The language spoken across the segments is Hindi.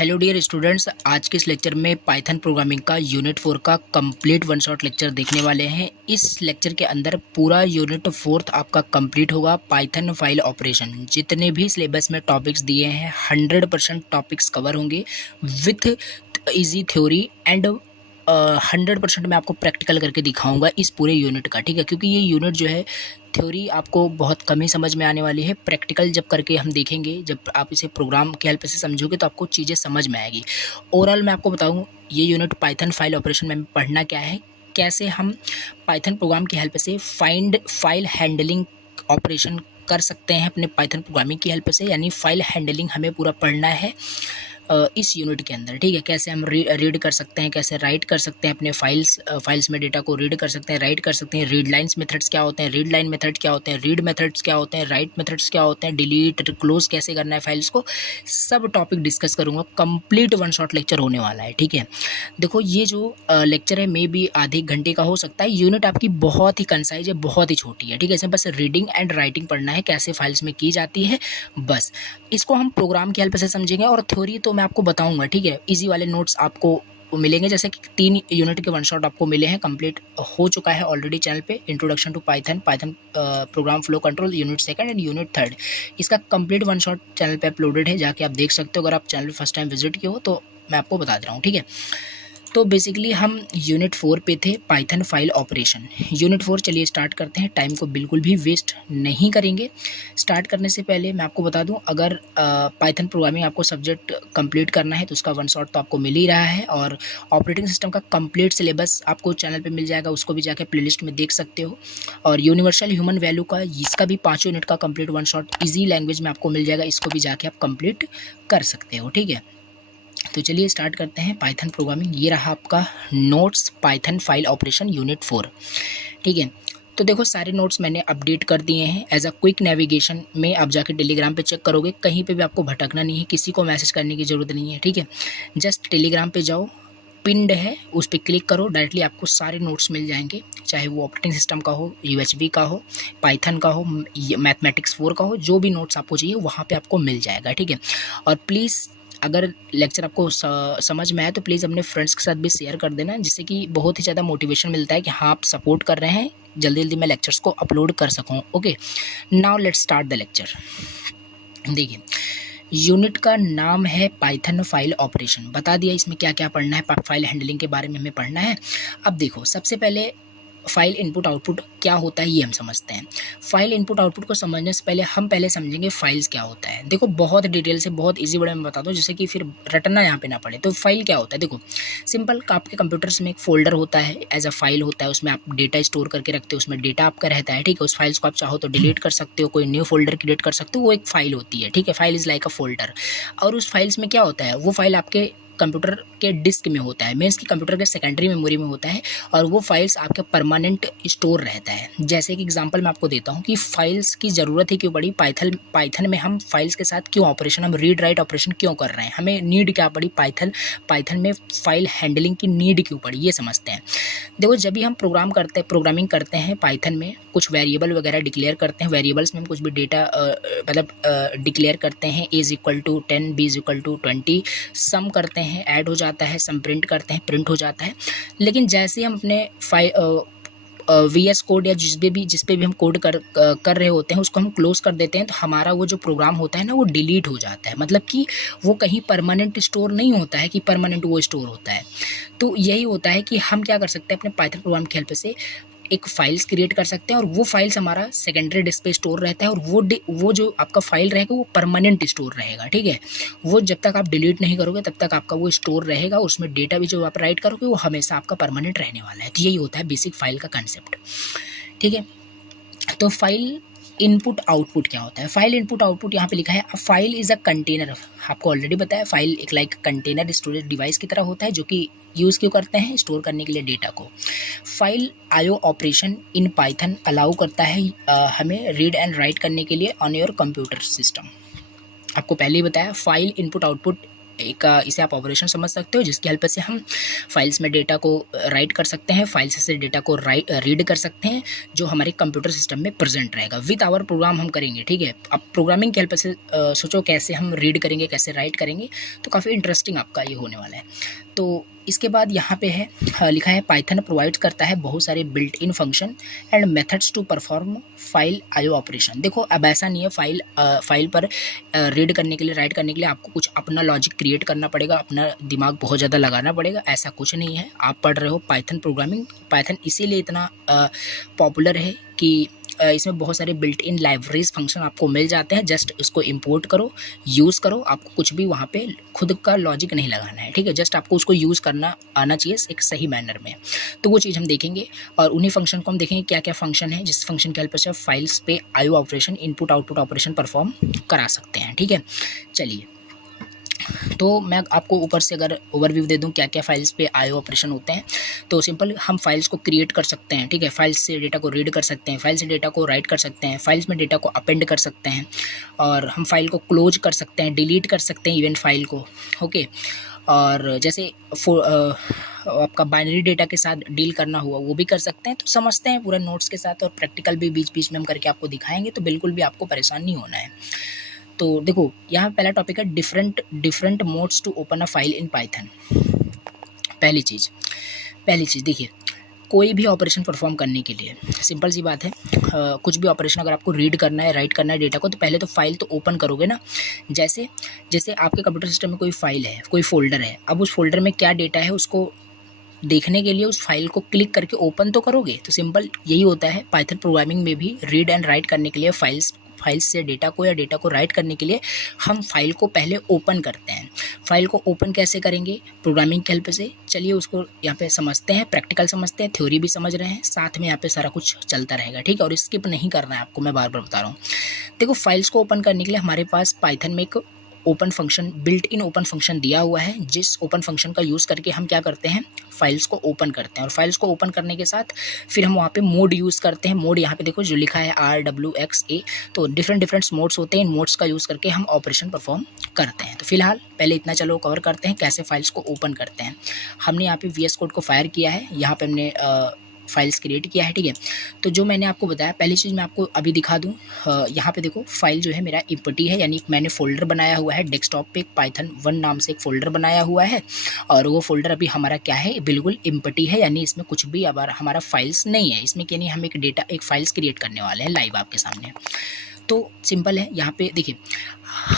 हेलो डियर स्टूडेंट्स, आज के इस लेक्चर में पाइथन प्रोग्रामिंग का यूनिट 4 का कंप्लीट वन शॉट लेक्चर देखने वाले हैं। इस लेक्चर के अंदर पूरा यूनिट 4 आपका कंप्लीट होगा। पाइथन फाइल ऑपरेशन जितने भी सिलेबस में टॉपिक्स दिए हैं 100% टॉपिक्स कवर होंगे विथ इजी थ्योरी एंड 100% मैं आपको प्रैक्टिकल करके दिखाऊंगा इस पूरे यूनिट का, ठीक है। क्योंकि ये यूनिट जो है थ्योरी आपको बहुत कम ही समझ में आने वाली है। प्रैक्टिकल जब करके हम देखेंगे, जब आप इसे प्रोग्राम की हेल्प से समझोगे तो आपको चीज़ें समझ में आएगी। ओवरऑल मैं आपको बताऊं, ये यूनिट पाइथन फाइल ऑपरेशन में पढ़ना क्या है, कैसे हम पाइथन प्रोग्राम की हेल्प से फाइल हैंडलिंग ऑपरेशन कर सकते हैं अपने पाइथन प्रोग्रामिंग की हेल्प से। यानी फाइल हैंडलिंग हमें पूरा पढ़ना है इस यूनिट के अंदर, ठीक है। कैसे हम रीड कर सकते हैं, कैसे राइट कर सकते हैं अपने फाइल्स में डेटा को रीड कर सकते हैं, राइट कर सकते हैं। रीड लाइन्स मेथड्स क्या होते हैं, रीड लाइन मेथड क्या होते हैं, रीड मेथड्स क्या होते हैं, राइट मेथड्स क्या होते हैं, डिलीट क्लोज कैसे करना है फाइल्स को, सब टॉपिक डिस्कस करूँगा। कंप्लीट वन शॉट लेक्चर होने वाला है, ठीक है। देखो ये जो लेक्चर है मे बी आधे घंटे का हो सकता है। यूनिट आपकी बहुत ही कंसाइज है, बहुत ही छोटी है, ठीक है। इसमें बस रीडिंग एंड राइटिंग पढ़ना है, कैसे फाइल्स में की जाती है, बस इसको हम प्रोग्राम की हेल्प से समझेंगे। और थ्योरी तो मैं आपको बताऊंगा, ठीक है। इजी वाले नोट्स आपको मिलेंगे, जैसे कि 3 यूनिट के वन शॉट आपको मिले हैं, कंप्लीट हो चुका है ऑलरेडी चैनल पे। Introduction to Python program flow control unit 2 and unit 3, इसका कंप्लीट वन शॉट चैनल पे अपलोडेड है, जाके आप देख सकते हो। अगर आप चैनल फर्स्ट टाइम विजिट किए हो तो मैं आपको बता दे रहा हूँ, ठीक है। तो बेसिकली हम यूनिट 4 पे थे, पाइथन फाइल ऑपरेशन। यूनिट 4 चलिए स्टार्ट करते हैं, टाइम को बिल्कुल भी वेस्ट नहीं करेंगे। स्टार्ट करने से पहले मैं आपको बता दूं, अगर पाइथन प्रोग्रामिंग आपको सब्जेक्ट कंप्लीट करना है तो उसका वन शॉट तो आपको मिल ही रहा है, और ऑपरेटिंग सिस्टम का कंप्लीट सिलेबस आपको चैनल पे मिल जाएगा, उसको भी जाके प्लेलिस्ट में देख सकते हो। और यूनिवर्सल ह्यूमन वैल्यू का, इसका भी 5 यूनिट का complete one shot easy language में आपको मिल जाएगा, इसको भी जाके आप कंप्लीट कर सकते हो, ठीक है। तो चलिए स्टार्ट करते हैं पाइथन प्रोग्रामिंग। ये रहा आपका notes, Python file operation unit 4, ठीक है। तो देखो सारे नोट्स मैंने अपडेट कर दिए हैं एज अ क्विक नेविगेशन में। आप जाके टेलीग्राम पे चेक करोगे, कहीं पे भी आपको भटकना नहीं है, किसी को मैसेज करने की ज़रूरत नहीं है, ठीक है। जस्ट टेलीग्राम पे जाओ, पिंड है उस पर क्लिक करो, डायरेक्टली आपको सारे नोट्स मिल जाएंगे, चाहे वो ऑपरेटिंग सिस्टम का हो, यूएचवी का हो, पाइथन का हो, मैथमेटिक्स 4 का हो, जो भी नोट्स आपको चाहिए वहाँ पे आपको मिल जाएगा, ठीक है। और प्लीज़ अगर लेक्चर आपको समझ में आए तो प्लीज़ अपने फ्रेंड्स के साथ भी शेयर कर देना, जिससे कि बहुत ही ज़्यादा मोटिवेशन मिलता है कि हाँ आप सपोर्ट कर रहे हैं, जल्दी जल्दी मैं लेक्चर्स को अपलोड कर सकूँ। Okay, now let's start the lecture. देखिए यूनिट का नाम है पाइथन फाइल ऑपरेशन, बता दिया इसमें क्या क्या पढ़ना है, फाइल हैंडलिंग के बारे में हमें पढ़ना है। अब देखो सबसे पहले फाइल इनपुट आउटपुट क्या होता है ये हम समझते हैं। फाइल इनपुट आउटपुट को समझने से पहले हम पहले समझेंगे फाइल्स क्या होता है। देखो बहुत डिटेल से, बहुत इजी वर्ड में बता दो, जिससे कि फिर रटना यहाँ पे ना पड़े। तो फाइल क्या होता है, देखो सिंपल, आपके कंप्यूटर्स में एक फोल्डर होता है, एज अ फाइल होता है, उसमें आप डेटा स्टोर करके रखते हो, उसमें डेटा आपका रहता है, ठीक है। उस फाइल्स को आप चाहो तो डिलीट कर सकते हो, कोई न्यू फोल्डर क्रिएट कर सकते हो, वो एक फाइल होती है, ठीक है। File is like a folder. और उस फाइल्स में क्या होता है, वो फाइल आपके कंप्यूटर के डिस्क में होता है, मीन्स कि कंप्यूटर के सेकेंडरी मेमोरी में होता है, और वो फाइल्स आपके परमानेंट स्टोर रहता है। जैसे कि एग्जांपल मैं आपको देता हूँ कि फाइल्स की ज़रूरत ही क्यों पड़ी पाइथन में, हम फाइल्स के साथ क्यों ऑपरेशन, हम रीड राइट ऑपरेशन क्यों कर रहे हैं, हमें नीड क्या पड़ी, पाइथन में फाइल हैंडलिंग की नीड क्यों पड़ी, ये समझते हैं। देखो जब भी हम प्रोग्रामिंग करते हैं पाइथन में, कुछ वेरिएबल वगैरह डिक्लेयर करते हैं, वेरिएबल्स में हम कुछ भी डेटा मतलब डिक्लेयर करते हैं, A is equal to 10, B is equal to 20, sum करते हैं, ऐड हो जाता है, सम प्रिंट करते हैं, प्रिंट हो जाता है। लेकिन जैसे हम अपने VS कोड या जिस पे भी हम कोड कर रहे होते हैं, उसको हम क्लोज कर देते हैं, तो हमारा वो जो प्रोग्राम होता है ना, वो डिलीट हो जाता है। मतलब कि वो कहीं परमानेंट स्टोर नहीं होता है कि परमानेंट वो स्टोर होता है। तो यही होता है कि हम क्या कर सकते हैं, अपने पाइथन प्रोग्राम की हेल्प से एक फाइल्स क्रिएट कर सकते हैं, और वो फाइल्स हमारा सेकेंडरी डिस्क पे स्टोर रहता है, और वो जो आपका फाइल रहेगा वो परमानेंट स्टोर रहेगा, ठीक है। वो जब तक आप डिलीट नहीं करोगे तब तक आपका वो स्टोर रहेगा, उसमें डेटा भी जो आप राइट करोगे वो हमेशा आपका परमानेंट रहने वाला है। तो यही होता है बेसिक फाइल का कंसेप्ट, ठीक है। तो फाइल इनपुट आउटपुट क्या होता है, फाइल इनपुट आउटपुट यहाँ पे लिखा है, फाइल इज़ अ कंटेनर। आपको ऑलरेडी बताया, फाइल एक लाइक कंटेनर स्टोरेज डिवाइस की तरह होता है, जो कि यूज़ क्यों करते हैं, स्टोर करने के लिए डेटा को। File IO operation in Python allow करता है हमें रीड एंड राइट करने के लिए ऑन योर कंप्यूटर सिस्टम। आपको पहले ही बताया फाइल इनपुट आउटपुट एक इसे आप ऑपरेशन समझ सकते हो, जिसकी हेल्प से हम फाइल्स में डेटा को राइट कर सकते हैं, फाइल्स से डेटा को रीड कर सकते हैं, जो हमारे कंप्यूटर सिस्टम में प्रेजेंट रहेगा। विद आवर प्रोग्राम हम करेंगे, ठीक है। अब प्रोग्रामिंग की हेल्प से सोचो कैसे हम रीड करेंगे, कैसे राइट करेंगे, तो काफ़ी इंटरेस्टिंग आपका ये होने वाला है। तो इसके बाद यहाँ पे है लिखा है पाइथन प्रोवाइड करता है बहुत सारे built in function and methods to perform file IO operation. देखो अब ऐसा नहीं है फाइल पर रीड करने के लिए, राइट करने के लिए आपको कुछ अपना लॉजिक क्रिएट करना पड़ेगा, अपना दिमाग बहुत ज़्यादा लगाना पड़ेगा, ऐसा कुछ नहीं है। आप पढ़ रहे हो पाइथन प्रोग्रामिंग, पाइथन इसीलिए इतना पॉपुलर है कि इसमें बहुत सारे बिल्ट इन लाइब्रेरीज फंक्शन आपको मिल जाते हैं। जस्ट इसको इंपोर्ट करो, यूज़ करो, आपको कुछ भी वहाँ पे खुद का लॉजिक नहीं लगाना है, ठीक है। जस्ट आपको उसको यूज़ करना आना चाहिए एक सही मैनर में। तो वो चीज़ हम देखेंगे और उन्हीं फंक्शन को हम देखेंगे क्या क्या फंक्शन है जिस फंक्शन की हेल्प से फाइल्स पे IO operation, input output operation perform करा सकते हैं, ठीक है। चलिए, तो मैं आपको ऊपर से अगर ओवरव्यू दे दूं क्या क्या फाइल्स पे आईओ ऑपरेशन होते हैं, तो सिंपल हम फाइल्स को क्रिएट कर सकते हैं, ठीक है। फाइल्स से डेटा को रीड कर सकते हैं, फाइल से डेटा को राइट कर सकते हैं, फाइल्स में डेटा को अपेंड कर सकते हैं, और हम फाइल को क्लोज कर सकते हैं, डिलीट कर सकते हैं इवेंट फाइल को, ओके। और जैसे आपका बाइनरी डेटा के साथ डील करना हुआ वो भी कर सकते हैं। तो समझते हैं पूरा नोट्स के साथ, और प्रैक्टिकल भी बीच बीच में हम करके आपको दिखाएंगे, तो बिल्कुल भी आपको परेशान नहीं होना है। तो देखो यहाँ पहला टॉपिक है different modes to open a file in Python. पहली चीज़ देखिए, कोई भी ऑपरेशन परफॉर्म करने के लिए सिंपल सी बात है, कुछ भी ऑपरेशन अगर आपको रीड करना है, राइट करना है डेटा को, तो पहले तो फाइल तो ओपन करोगे ना। जैसे आपके कंप्यूटर सिस्टम में कोई फाइल है, कोई फोल्डर है, अब उस फोल्डर में क्या डेटा है उसको देखने के लिए उस फाइल को क्लिक करके ओपन तो करोगे। तो सिंपल यही होता है पाइथन प्रोग्रामिंग में भी, रीड एंड राइट करने के लिए फाइल्स से डेटा को या डेटा को राइट करने के लिए हम फाइल को पहले ओपन करते हैं। फाइल को ओपन कैसे करेंगे? प्रोग्रामिंग की हेल्प से। चलिए उसको यहाँ पे समझते हैं, प्रैक्टिकल समझते हैं, थ्योरी भी समझ रहे हैं, साथ में यहाँ पे सारा कुछ चलता रहेगा, ठीक है। और स्किप नहीं करना है आपको, मैं बार बार बता रहा हूँ। देखो फाइल्स को ओपन करने के लिए हमारे पास पाइथन में एक open function, built in open function दिया हुआ है, जिस ओपन फंक्शन का यूज़ करके हम क्या करते हैं, फाइल्स को ओपन करते हैं। और फाइल्स को ओपन करने के साथ फिर हम वहाँ पे मोड यूज़ करते हैं। मोड यहाँ पे देखो जो लिखा है RWXA, तो डिफरेंट मोड्स होते हैं। इन मोड्स का यूज़ करके हम ऑपरेशन परफॉर्म करते हैं। तो फिलहाल पहले इतना चलो कवर करते हैं कैसे फाइल्स को ओपन करते हैं। हमने यहाँ पे VS कोड को फायर किया है, यहाँ पे हमने फाइल्स क्रिएट किया है, ठीक है। तो जो मैंने आपको बताया, पहली चीज़ मैं आपको अभी दिखा दूँ, यहाँ पे देखो फाइल जो है मेरा एम्प्टी है, यानी मैंने फोल्डर बनाया हुआ है डेस्कटॉप पे, एक python1 नाम से एक फ़ोल्डर बनाया हुआ है, और वो फोल्डर अभी हमारा क्या है, बिल्कुल एम्प्टी है, यानी इसमें कुछ भी अब हमारा फाइल्स नहीं है इसमें, यानी हम एक फाइल्स क्रिएट करने वाले हैं लाइव आपके सामने। तो सिंपल है, यहाँ पे देखिए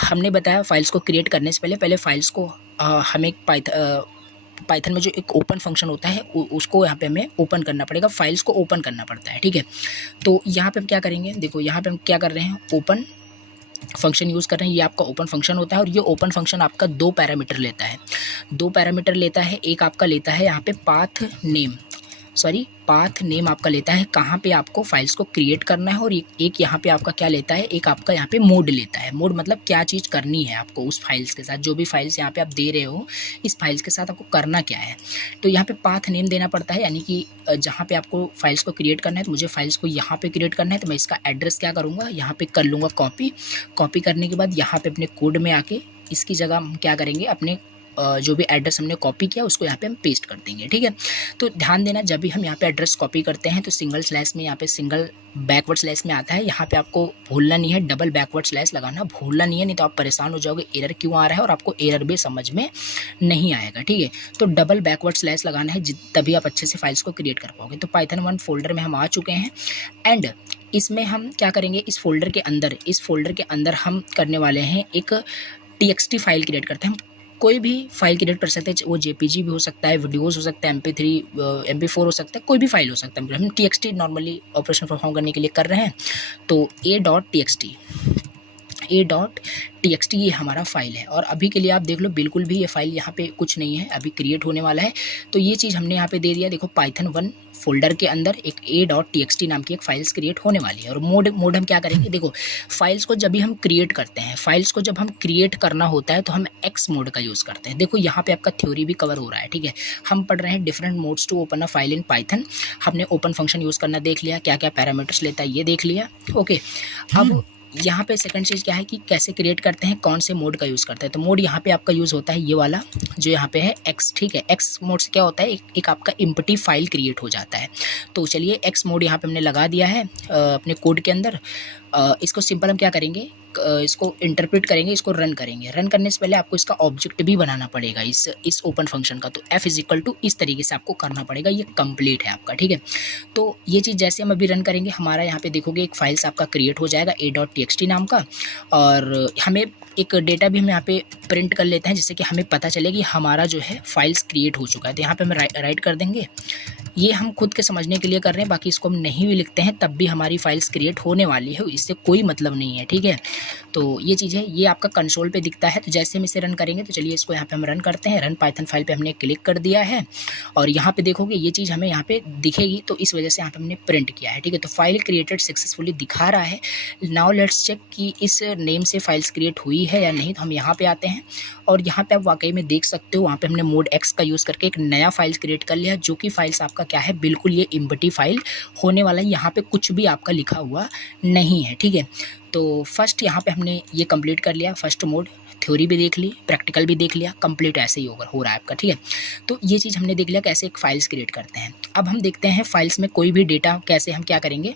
हमने बताया फाइल्स को क्रिएट करने से पहले फाइल्स को हमें पाइथन में जो एक ओपन फंक्शन होता है उसको यहाँ पे हमें ओपन करना पड़ेगा, फाइल्स को ओपन करना पड़ता है, ठीक है। तो यहाँ पे हम क्या करेंगे, देखो यहाँ पे हम क्या कर रहे हैं, ओपन फंक्शन यूज़ कर रहे हैं। ये आपका ओपन फंक्शन होता है, और ये ओपन फंक्शन आपका दो पैरामीटर लेता है। एक आपका लेता है यहाँ पे पाथ नेम आपका लेता है, कहाँ पे आपको फाइल्स को क्रिएट करना है, और एक यहाँ पे आपका क्या लेता है, एक आपका यहाँ पे मोड लेता है। मोड मतलब क्या चीज़ करनी है आपको उस फाइल्स के साथ, जो भी फाइल्स यहाँ पे आप दे रहे हो इस फाइल्स के साथ आपको करना क्या है। तो यहाँ पे पाथ नेम देना पड़ता है, यानी कि जहाँ पे आपको फाइल्स को क्रिएट करना है, तो मुझे फाइल्स को यहाँ पे क्रिएट करना है, तो मैं इसका एड्रेस क्या करूँगा, यहाँ पे कर लूँगा कॉपी करने के बाद यहाँ पे अपने कोड में आके इसकी जगह हम क्या करेंगे, अपने जो भी एड्रेस हमने कॉपी किया उसको यहाँ पे हम पेस्ट कर देंगे, ठीक है। तो ध्यान देना, जब भी हम यहाँ पे एड्रेस कॉपी करते हैं तो सिंगल स्लैश में, यहाँ पे सिंगल बैकवर्ड स्लैश में आता है, यहाँ पे आपको भूलना नहीं है, डबल बैकवर्ड स्लैश लगाना भूलना नहीं है, नहीं तो आप परेशान हो जाओगे एरर क्यों आ रहा है, और आपको एरर भी समझ में नहीं आएगा, ठीक है। तो डबल बैकवर्ड स्लैश लगाना है, तभी आप अच्छे से फाइल्स को क्रिएट कर पाओगे। तो python1 फोल्डर में हम आ चुके हैं, एंड इसमें हम क्या करेंगे, इस फोल्डर के अंदर हम करने वाले हैं एक txt फाइल क्रिएट करते हैं। हम कोई भी फाइल क्रिएट कर सकते हैं, वो JPG भी हो सकता है, वीडियोस हो सकता है, MP3 MP4 हो सकता है, कोई भी फाइल हो सकता है। हम TXT नॉर्मली ऑपरेशन परफॉर्म करने के लिए कर रहे हैं, तो a.txt ये हमारा फाइल है। और अभी के लिए आप देख लो बिल्कुल भी ये फाइल यहाँ पे कुछ नहीं है, अभी क्रिएट होने वाला है। तो ये चीज़ हमने यहाँ पे दे दिया, देखो python1 फोल्डर के अंदर एक a.txt नाम की एक फाइल्स क्रिएट होने वाली है। और मोड हम क्या करेंगे, देखो फाइल्स को जब भी हम क्रिएट करते हैं, फाइल्स को जब हम क्रिएट करना होता है तो हम X मोड का यूज़ करते हैं। देखो यहाँ पे आपका थ्योरी भी कवर हो रहा है, ठीक है। हम पढ़ रहे हैं different modes to open a file in Python. हमने ओपन फंक्शन यूज़ करना देख लिया, क्या क्या पैरामीटर्स लेता है ये देख लिया, ओके। अब यहाँ पे सेकंड चीज़ क्या है कि कैसे क्रिएट करते हैं, कौन से मोड का यूज़ करते हैं। तो मोड यहाँ पे आपका यूज़ होता है ये वाला जो यहाँ पे है एक्स, ठीक है। एक्स मोड से क्या होता है, एक आपका एम्प्टी फाइल क्रिएट हो जाता है। तो चलिए एक्स मोड यहाँ पे हमने लगा दिया है अपने कोड के अंदर। इसको सिंपल हम क्या करेंगे, इसको इंटरप्रेट करेंगे, इसको रन करेंगे। रन करने से पहले आपको इसका ऑब्जेक्ट भी बनाना पड़ेगा इस ओपन फंक्शन का। तो एफ इज इक्वल टू इस तरीके से आपको करना पड़ेगा, ये कंप्लीट है आपका, ठीक है। तो ये चीज़ जैसे हम अभी रन करेंगे, हमारा यहाँ पे देखोगे एक फाइल्स आपका क्रिएट हो जाएगा a.txt नाम का, और हमें एक डेटा भी हम यहाँ पे प्रिंट कर लेते हैं जिससे कि हमें पता चले कि हमारा जो है फाइल्स क्रिएट हो चुका है। तो यहाँ पे हम राइट कर देंगे, ये हम खुद के समझने के लिए कर रहे हैं, बाकी इसको हम नहीं भी लिखते हैं तब भी हमारी फाइल्स क्रिएट होने वाली है, इससे कोई मतलब नहीं है, ठीक है। तो ये चीज़ है, ये आपका कंसोल पे दिखता है। तो जैसे हम इसे रन करेंगे, तो चलिए इसको यहाँ पे हम रन करते हैं। रन पाइथन फाइल पे हमने क्लिक कर दिया है और यहाँ पे देखोगे ये चीज़ हमें यहाँ पे दिखेगी, तो इस वजह से यहाँ पे हमने प्रिंट किया है, ठीक है। तो फाइल क्रिएटेड सक्सेसफुली दिखा रहा है। नाउ लेट्स चेक कि इस नेम से फाइल्स क्रिएट हुई है या नहीं। तो हम यहाँ पे आते हैं और यहाँ पे आप वाकई में देख सकते हो, वहाँ पे हमने मोड एक्स का यूज़ करके एक नया फाइल क्रिएट कर लिया, जो कि फाइल्स आपका क्या है, बिल्कुल ये एम्प्टी फाइल होने वाला है। यहाँ पे कुछ भी आपका लिखा हुआ नहीं है, ठीक है। तो फर्स्ट यहाँ पे हमने ये कंप्लीट कर लिया, फर्स्ट मोड, थ्योरी भी देख ली, प्रैक्टिकल भी देख लिया, कंप्लीट ऐसे ही हो रहा है आपका, ठीक है। तो ये चीज़ हमने देख लिया कैसे एक फाइल्स क्रिएट करते हैं। अब हम देखते हैं फाइल्स में कोई भी डेटा कैसे हम क्या करेंगे,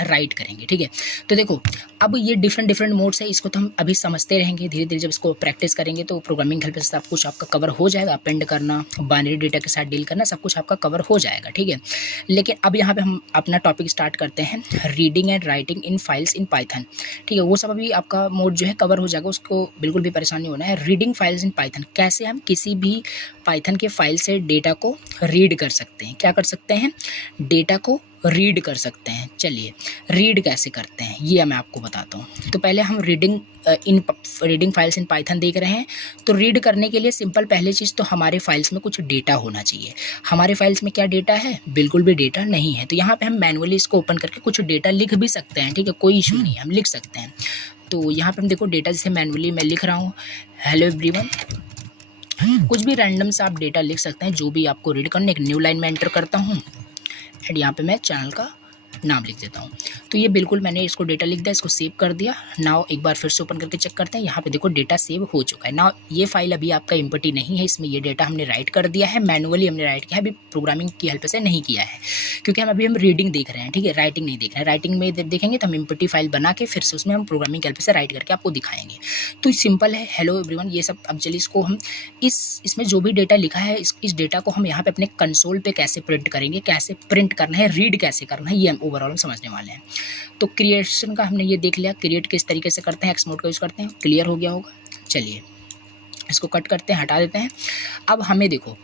राइट करेंगे, ठीक है। तो देखो अब ये डिफरेंट मोड्स है, इसको तो हम अभी समझते रहेंगे धीरे धीरे। जब इसको प्रैक्टिस करेंगे तो प्रोग्रामिंग हेल्प से सब कुछ आपका कवर हो जाएगा। अपेंड करना, बाइनरी डेटा के साथ डील करना, सब कुछ आपका कवर हो जाएगा, ठीक है। लेकिन अब यहाँ पे हम अपना टॉपिक स्टार्ट करते हैं, reading and writing in files in Python, ठीक है। वो सब अभी आपका मोड जो है कवर हो जाएगा, उसको बिल्कुल भी परेशान नहीं होना है। रीडिंग फाइल्स इन पाइथन, कैसे हम किसी भी पाइथन के फाइल से डेटा को रीड कर सकते हैं, क्या कर सकते हैं, डेटा को रीड कर सकते हैं। चलिए रीड कैसे करते हैं ये मैं आपको बताता हूँ। तो पहले हम रीडिंग फाइल्स इन पाइथन देख रहे हैं। तो रीड करने के लिए सिंपल पहली चीज़ तो हमारे फाइल्स में कुछ डेटा होना चाहिए। हमारे फाइल्स में क्या डेटा है, बिल्कुल भी डेटा नहीं है। तो यहाँ पे हम मैनुअली इसको ओपन करके कुछ डेटा लिख भी सकते हैं, ठीक है, कोई इशू नहीं है, हम लिख सकते हैं। तो यहाँ पे हम देखो डेटा जैसे मैनुअली मैं लिख रहा हूँ, हेलो एवरीवन, कुछ भी रैंडम सा आप डेटा लिख सकते हैं जो भी आपको रीड करना। एक न्यू लाइन में एंटर करता हूँ एंड यहाँ पे मैं चैनल का नाम लिख देता हूँ। तो ये बिल्कुल मैंने इसको डेटा लिख दिया, इसको सेव कर दिया। नाउ एक बार फिर से ओपन करके चेक करते हैं, यहाँ पे देखो डेटा सेव हो चुका है। नाउ ये फाइल अभी आपका एम्प्टी नहीं है, इसमें ये डेटा हमने राइट कर दिया है, मैनुअली हमने राइट किया है, अभी प्रोग्रामिंग की हेल्प से नहीं किया है, क्योंकि हम रीडिंग देख रहे हैं, ठीक है, राइटिंग नहीं देख रहे हैं। राइटिंग में देखेंगे तो हम एम्प्टी फाइल बना के फिर से उसमें हम प्रोग्रामिंग की हेल्प से राइट करके आपको दिखाएंगे। तो सिंपल है, हेलो एवरीवन, ये सब। अब चलिए इसको हम इसमें जो भी डेटा लिखा है इस डेटा को हम यहाँ पे अपने कंसोल पे कैसे प्रिंट करेंगे, कैसे प्रिंट करना है, रीड कैसे करना है, ये हम ओवरऑल हम समझने वाले हैं। तो क्रिएशन का हमने ये देख लिया, क्रिएट किस तरीके से करते हैं, एक्स मोड का यूज़ करते हैं, क्लियर हो गया होगा। चलिए इसको कट करते हैं, हटा देते हैं। अब हमें देखो,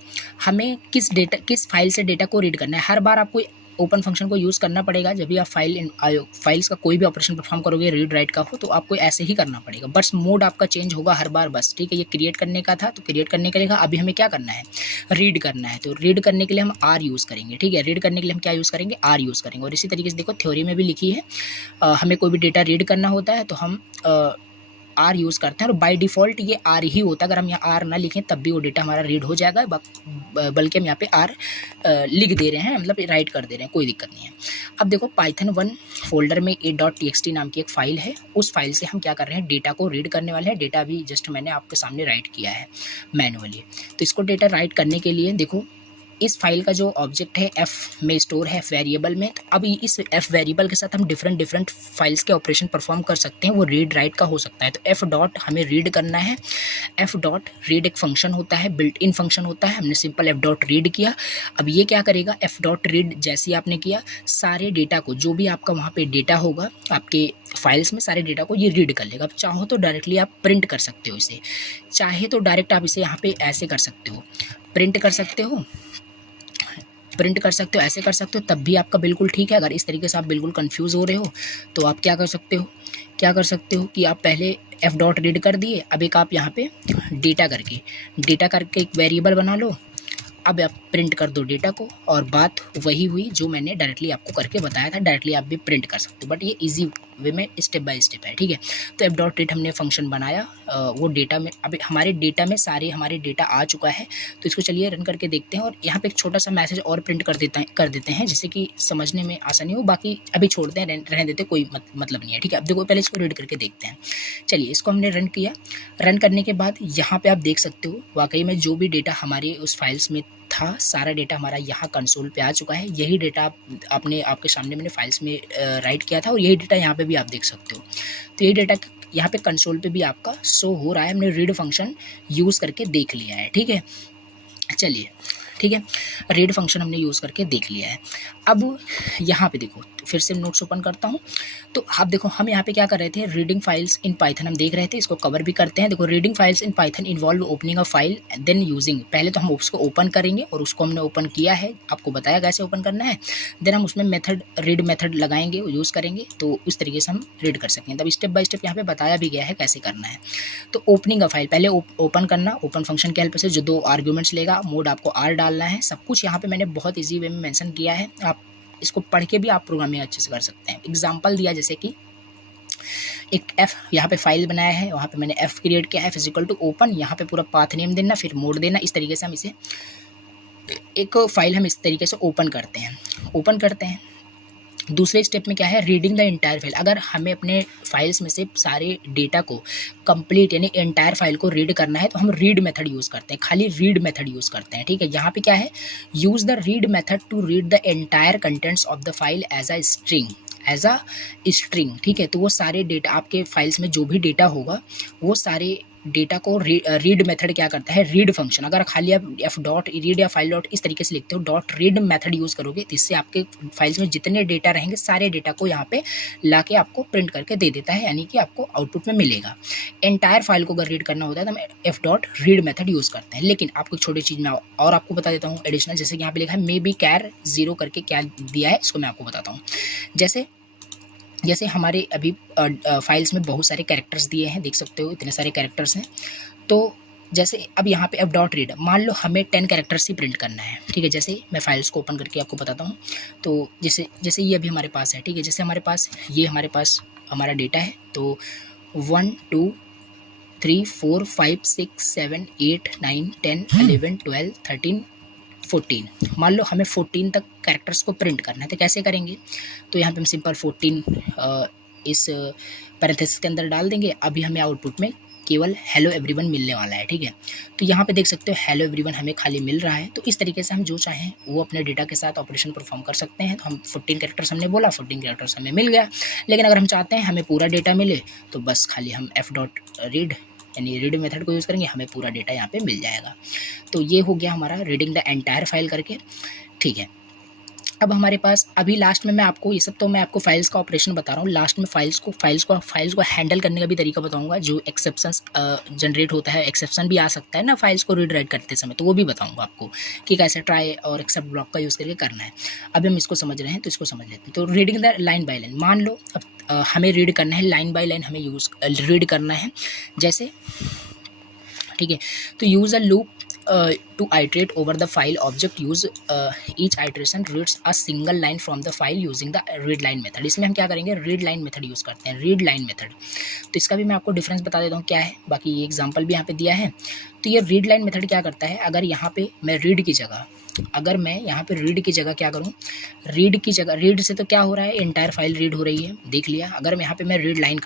हमें किस फाइल से डेटा को रीड करना है। हर बार आपको ओपन फंक्शन को यूज़ करना पड़ेगा जब भी आप फाइल्स का कोई भी ऑपरेशन परफॉर्म करोगे, रीड राइट का हो, तो आपको ऐसे ही करना पड़ेगा। बस मोड आपका चेंज होगा हर बार, बस, ठीक है। ये क्रिएट करने का था तो क्रिएट करने के लिए अभी हमें क्या करना है, रीड करना है। तो रीड करने के लिए हम आर यूज़ करेंगे, ठीक है। रीड करने के लिए हम क्या यूज़ करेंगे, आर यूज़ करेंगे। और इसी तरीके से देखो थ्योरी में भी लिखी है, हमें कोई भी डेटा रीड करना होता है तो हम आर यूज़ करते हैं, और बाय डिफ़ॉल्ट ये आर ही होता है। अगर हम यहाँ आर ना लिखें तब भी वो डेटा हमारा रीड हो जाएगा, बल्कि हम यहाँ पे आर लिख दे रहे हैं, मतलब राइट कर दे रहे हैं, कोई दिक्कत नहीं है। अब देखो पाइथन 1 फोल्डर में a.txt नाम की एक फ़ाइल है, उस फाइल से हम क्या कर रहे हैं, डेटा को रीड करने वाले हैं। डेटा भी जस्ट मैंने आपके सामने राइट किया है मैनुअली। तो इसको डेटा राइट करने के लिए देखो इस फाइल का जो ऑब्जेक्ट है एफ में स्टोर है, वेरिएबल में। तो अब इस एफ वेरिएबल के साथ हम डिफरेंट फाइल्स के ऑपरेशन परफॉर्म कर सकते हैं, वो रीड राइट का हो सकता है। तो एफ डॉट हमें रीड करना है, एफ डॉट रीड एक फंक्शन होता है, बिल्ट इन फंक्शन होता है, हमने सिंपल एफ डॉट रीड किया। अब ये क्या करेगा, एफ डॉट रीड जैसे ही आपने किया, सारे डेटा को, जो भी आपका वहाँ पे डेटा होगा आपके फाइल्स में, सारे डेटा को ये रीड कर लेगा। अब चाहो तो डायरेक्टली आप प्रिंट कर सकते हो इसे, चाहे तो डायरेक्ट आप इसे यहाँ पे ऐसे कर सकते हो, प्रिंट कर सकते हो, ऐसे कर सकते हो, तब भी आपका बिल्कुल ठीक है। अगर इस तरीके से आप बिल्कुल कंफ्यूज हो रहे हो तो आप क्या कर सकते हो कि आप पहले एफ डॉट रीड कर दिए, अब एक आप यहाँ पे डेटा करके एक वेरिएबल बना लो। अब आप प्रिंट कर दो डेटा को, और बात वही हुई जो मैंने डायरेक्टली आपको करके बताया था, डायरेक्टली आप भी प्रिंट कर सकते हो। बट ये ईजी वे में स्टेप बाय स्टेप है, ठीक है। तो एफ डॉट रीड हमने फंक्शन बनाया, वो डेटा में अभी हमारे डेटा में सारे हमारे डेटा आ चुका है। तो इसको चलिए रन करके देखते हैं और यहाँ पे एक छोटा सा मैसेज और प्रिंट कर देते हैं जिससे कि समझने में आसानी हो। बाकी अभी छोड़ते हैं, रहने देते, कोई मतलब नहीं है, ठीक है। अब देखो पहले इसको रीड करके देखते हैं। चलिए इसको हमने रन किया। रन करने के बाद यहाँ पे आप देख सकते हो वाकई में जो भी डेटा हमारे उस फाइल्स में था, सारा डेटा हमारा यहाँ कंसोल पे आ चुका है। यही डेटा आपने आपके सामने मैंने फाइल्स में राइट किया था और यही डेटा यहाँ पे भी आप देख सकते हो। तो यही डेटा यहाँ पे कंसोल पे भी आपका शो हो रहा है। हमने रीड फंक्शन यूज़ करके देख लिया है, ठीक है। चलिए ठीक है, रीड फंक्शन हमने यूज़ करके देख लिया है। अब यहाँ पे देखो फिर से नोट्स ओपन करता हूँ। तो आप देखो हम यहाँ पे क्या कर रहे थे, रीडिंग फाइल्स इन पाइथन हम देख रहे थे, इसको कवर भी करते हैं। देखो reading files in Python involve opening a file then using, पहले तो हम उसको ओपन करेंगे और उसको हमने ओपन किया है, आपको बताया कैसे ओपन करना है। देन हम उसमें मेथड रीड मेथड लगाएंगे, यूज़ करेंगे, तो उस तरीके से हम रीड कर सकेंगे। तब स्टेप बाय स्टेप यहाँ पे बताया भी गया है कैसे करना है। तो ओपनिंग अ फाइल पहले ओपन करना, ओपन फंक्शन की हेल्प से जो 2 आर्ग्यूमेंट्स लेगा, मोड आपको R डालना है, सब कुछ यहाँ पे मैंने बहुत ईजी वे में मेंशन किया है। आप इसको पढ़ के भी आप प्रोग्रामिंग अच्छे से कर सकते हैं। एग्जांपल दिया जैसे कि एक f यहाँ पे फाइल बनाया है, वहाँ पे मैंने f क्रिएट किया है, फिजिकल टू ओपन, यहाँ पे पूरा पाथ नेम देना, फिर मोड देना। इस तरीके से हम इसे एक फाइल हम इस तरीके से ओपन करते हैं। दूसरे स्टेप में क्या है, रीडिंग द एंटायर फाइल। अगर हमें अपने फाइल्स में से सारे डेटा को कंप्लीट यानी एंटायर फाइल को रीड करना है तो हम रीड मेथड यूज़ करते हैं, खाली रीड मेथड यूज़ करते हैं, ठीक है। यहाँ पे क्या है, use the read method to read the entire contents of the file as a string, ठीक है। तो वो सारे डेटा आपके फाइल्स में जो भी डेटा होगा वो सारे डेटा को रीड मेथड क्या करता है, रीड फंक्शन। अगर खाली आप एफ डॉट रीड या फाइल डॉट इस तरीके से लिखते हो, डॉट रीड मेथड यूज़ करोगे तो इससे आपके फाइल्स में जितने डेटा रहेंगे सारे डेटा को यहाँ पे लाके आपको प्रिंट करके दे देता है, यानी कि आपको आउटपुट में मिलेगा। एंटायर फाइल को अगर रीड करना होता है तो हम F dot read method use करते हैं। लेकिन आपको छोटी चीज़ में और आपको बता देता हूँ एडिशनल, जैसे कि यहाँ पे लिखा है मे बी कैर 0 करके क्या दिया है, इसको मैं आपको बताता हूँ। जैसे हमारे अभी फाइल्स में बहुत सारे कैरेक्टर्स दिए हैं, देख सकते हो इतने सारे कैरेक्टर्स हैं। तो जैसे अब यहाँ पे एफ डॉट रीड, मान लो हमें 10 कैरेक्टर्स ही प्रिंट करना है, ठीक है। जैसे मैं फाइल्स को ओपन करके आपको बताता हूँ। तो जैसे ये अभी हमारे पास है, ठीक है। जैसे हमारे पास हमारा डेटा है, तो 1 2 3 4 5 6 7 8 9 10 11 12 13 14, मान लो हमें 14 तक कैरेक्टर्स को प्रिंट करना है, तो कैसे करेंगे। तो यहाँ पे हम सिंपल 14 इस पैरेंथेसिस के अंदर डाल देंगे। अभी हमें आउटपुट में केवल हेलो एवरीवन मिलने वाला है, ठीक है। तो यहाँ पे देख सकते हो हेलो एवरीवन हमें खाली मिल रहा है। तो इस तरीके से हम जो चाहें वो अपने डेटा के साथ ऑपरेशन परफॉर्म कर सकते हैं। तो हम 14 कैरेक्टर्स हमने बोला, 14 कैरेक्टर्स हमें मिल गया। लेकिन अगर हम चाहते हैं हमें पूरा डेटा मिले तो बस खाली हम एफ डॉट रीड यानी रीड मेथड को यूज़ करेंगे, हमें पूरा डेटा यहाँ पे मिल जाएगा। तो ये हो गया हमारा रीडिंग द एंटायर फाइल करके, ठीक है। अब हमारे पास अभी लास्ट में मैं आपको ये सब तो मैं आपको फाइल्स का ऑपरेशन बता रहा हूँ, लास्ट में फाइल्स को हैंडल करने का भी तरीका बताऊंगा। जो एक्सेप्शंस जनरेट होता है, एक्सेप्शन भी आ सकता है ना फाइल्स को रीड राइट करते समय, तो वो भी बताऊंगा आपको कि कैसे ट्राई और एक्सेप्ट ब्लॉक का यूज़ करके करना है। अभी हम इसको समझ रहे हैं तो इसको समझ लेते हैं। तो reading the line by line, मान लो अब हमें रीड करना है, लाइन बाय लाइन हमें रीड करना है जैसे, ठीक है। तो use a loop to iterate over the file object, use each iteration reads a single line from the file using the read line method। इसमें हम क्या करेंगे, read line method यूज़ करते हैं, read line method। तो इसका भी मैं आपको डिफरेंस बता देता हूँ क्या है, बाकी ये एग्जांपल भी यहाँ पे दिया है। तो ये read line method क्या करता है, अगर यहाँ पे मैं रीड की जगह क्या करूँ, रीड से तो क्या हो रहा है, एंटायर फाइल रीड हो रही है, देख लिया। अगर यहाँ पे मैं रीड लाइन